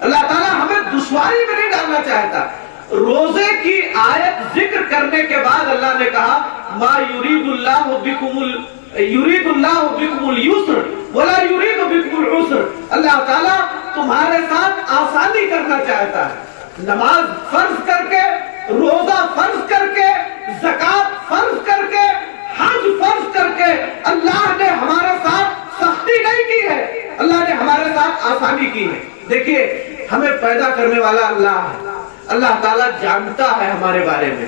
اللہ تعالیٰ ہمیں دشواری میں نہیں ڈالنا چاہتا۔ روزے کی آیت ذکر کرنے کے بعد اللہ نے کہا ما یرید اللہ بکم اليسر ولا یرید بکم العسر، اللہ تعالیٰ تمہارے ساتھ آسانی کرنا چاہتا ہے۔ نماز فرض کر کے، روزہ فرض کر کے، زکات فرض کر کے، حج فرض کر کے اللہ نے ہمارے ساتھ سختی نہیں کی ہے، اللہ نے ہمارے ساتھ آسانی کی ہے۔ دیکھیے، ہمیں پیدا کرنے والا اللہ ہے، اللہ تعالیٰ جانتا ہے ہمارے بارے میں،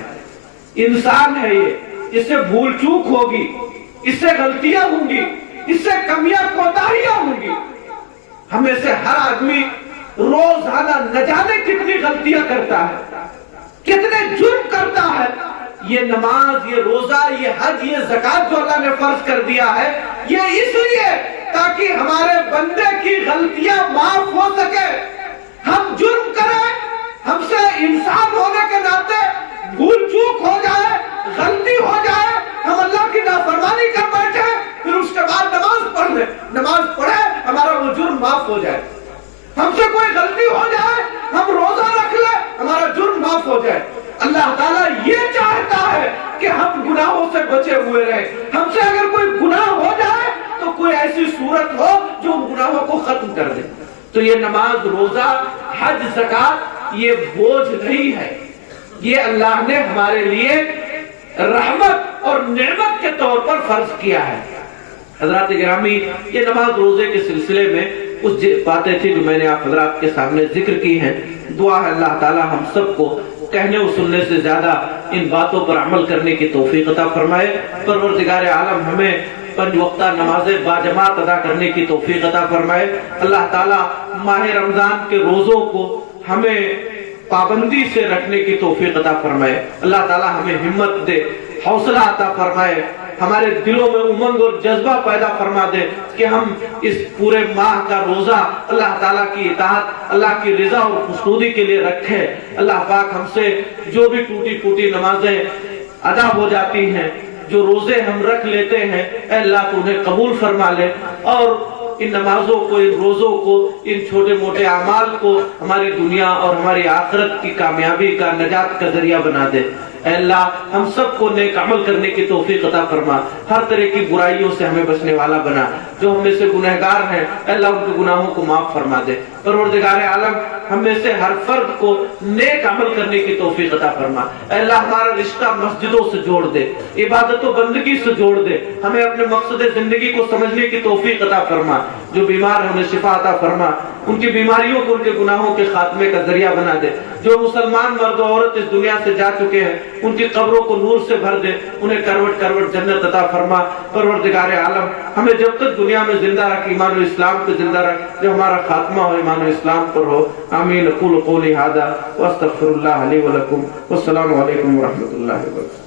انسان ہے یہ، اس سے بھول چوک ہوگی، اس سے غلطیاں ہوں گی، اس سے کمیاں کوتاہیاں ہوں گی۔ ہمیں سے ہر آدمی روزانہ نہ جانے کتنی غلطیاں کرتا ہے، کتنے جرم کرتا ہے۔ یہ نماز، یہ روزہ، یہ حج، یہ زکات جو اللہ نے فرض کر دیا ہے، یہ اس لیے تاکہ ہمارے بندے کی غلطیاں معاف ہو سکے۔ ہم جرم کریں، ہم سے انسان ہونے کے ناطے بھول چوک ہو جائے، غلطی ہو جائے، ہم اللہ کی نافرمانی کر بیٹھے، پھر اس کے بعد نماز پڑھ لیں، نماز پڑھے، ہمارا وہ جرم معاف ہو جائے۔ ہم سے کوئی غلطی ہو جائے، ہم روزہ رکھ لیں، ہمارا جرم معاف ہو جائے۔ اللہ تعالیٰ یہ چاہتا ہے کہ ہم گناہوں سے بچے ہوئے رہیں۔ ہم سے اگر کوئی گناہ ہو جائے تو کوئی ایسی صورت ہو جو ان گناہوں کو ختم کر دے۔ تو یہ نماز، روزہ، حج، زکات یہ بوجھ نہیں ہے، یہ اللہ نے ہمارے لیے رحمت اور نعمت کے طور پر فرض کیا ہے۔ حضرات گرامی، یہ نماز روزے کے سلسلے میں کچھ باتیں تھی جو میں نے آپ حضرات کے سامنے ذکر کی ہیں. دعا ہے اللہ تعالی ہم سب کو کہنے و سننے سے زیادہ ان باتوں پر عمل کرنے کی توفیق عطا فرمائے. پروردگار عالم ہمیں 5 وقتہ نمازیں باجماعت ادا کرنے کی توفیق عطا فرمائے. اللہ تعالی ماہ رمضان کے روزوں کو ہمیں پابندی سے رکھنے کی توفیق عطا فرمائے. اللہ تعالی ہمیں ہمت دے، حوصلہ عطا فرمائے، ہمارے دلوں میں امنگ اور جذبہ پیدا فرما دے کہ ہم اس پورے ماہ کا روزہ اللہ تعالیٰ کی اطاعت، اللہ کی رضا اور خوشنودی کے لیے رکھے. اللہ پاک ہم سے جو بھی ٹوٹی پھوٹی نمازیں ادا ہو جاتی ہیں، جو روزے ہم رکھ لیتے ہیں، اے اللہ تو انہیں قبول فرما لے، اور ان نمازوں کو، ان روزوں کو، ان چھوٹے موٹے اعمال کو ہماری دنیا اور ہماری آخرت کی کامیابی کا، نجات کا ذریعہ بنا دے. اے اللہ ہم سب کو نیک عمل کرنے کی توفیق عطا فرما، ہر طرح کی برائیوں سے ہمیں بچنے والا بنا. جو ہم میں سے گنہگار ہیں اے اللہ ان کے گناہوں کو معاف فرما دے. پروردگار عالم ہم میں سے ہر فرد کو نیک عمل کرنے کی توفیق عطا فرما. اے اللہ ہمارا رشتہ مسجدوں سے جوڑ دے، عبادت و بندگی سے جوڑ دے، ہمیں اپنے مقصد زندگی کو سمجھنے کی توفیق عطا فرما. جو بیمار ہیں انہیں شفا عطا فرما، ان کی بیماریوں کو ان کے گناہوں کے خاتمے کا ذریعہ بنا دے. جو مسلمان مرد و عورت اس دنیا سے جا چکے ہیں ان کی قبروں کو نور سے بھر دے، انہیں کروٹ کروٹ جنت عطا فرما. پروردگار عالم ہمیں جب تک دنیا میں زندہ رکھ، ایمان و اسلام پہ زندہ رکھ، جو ہمارا خاتمہ ہو ایمان و اسلام پر ہو. آمین. اقول قولی ھذا واستغفر اللہ لی ولکم، والسلام علیکم ورحمۃ اللہ وبرکاتہ.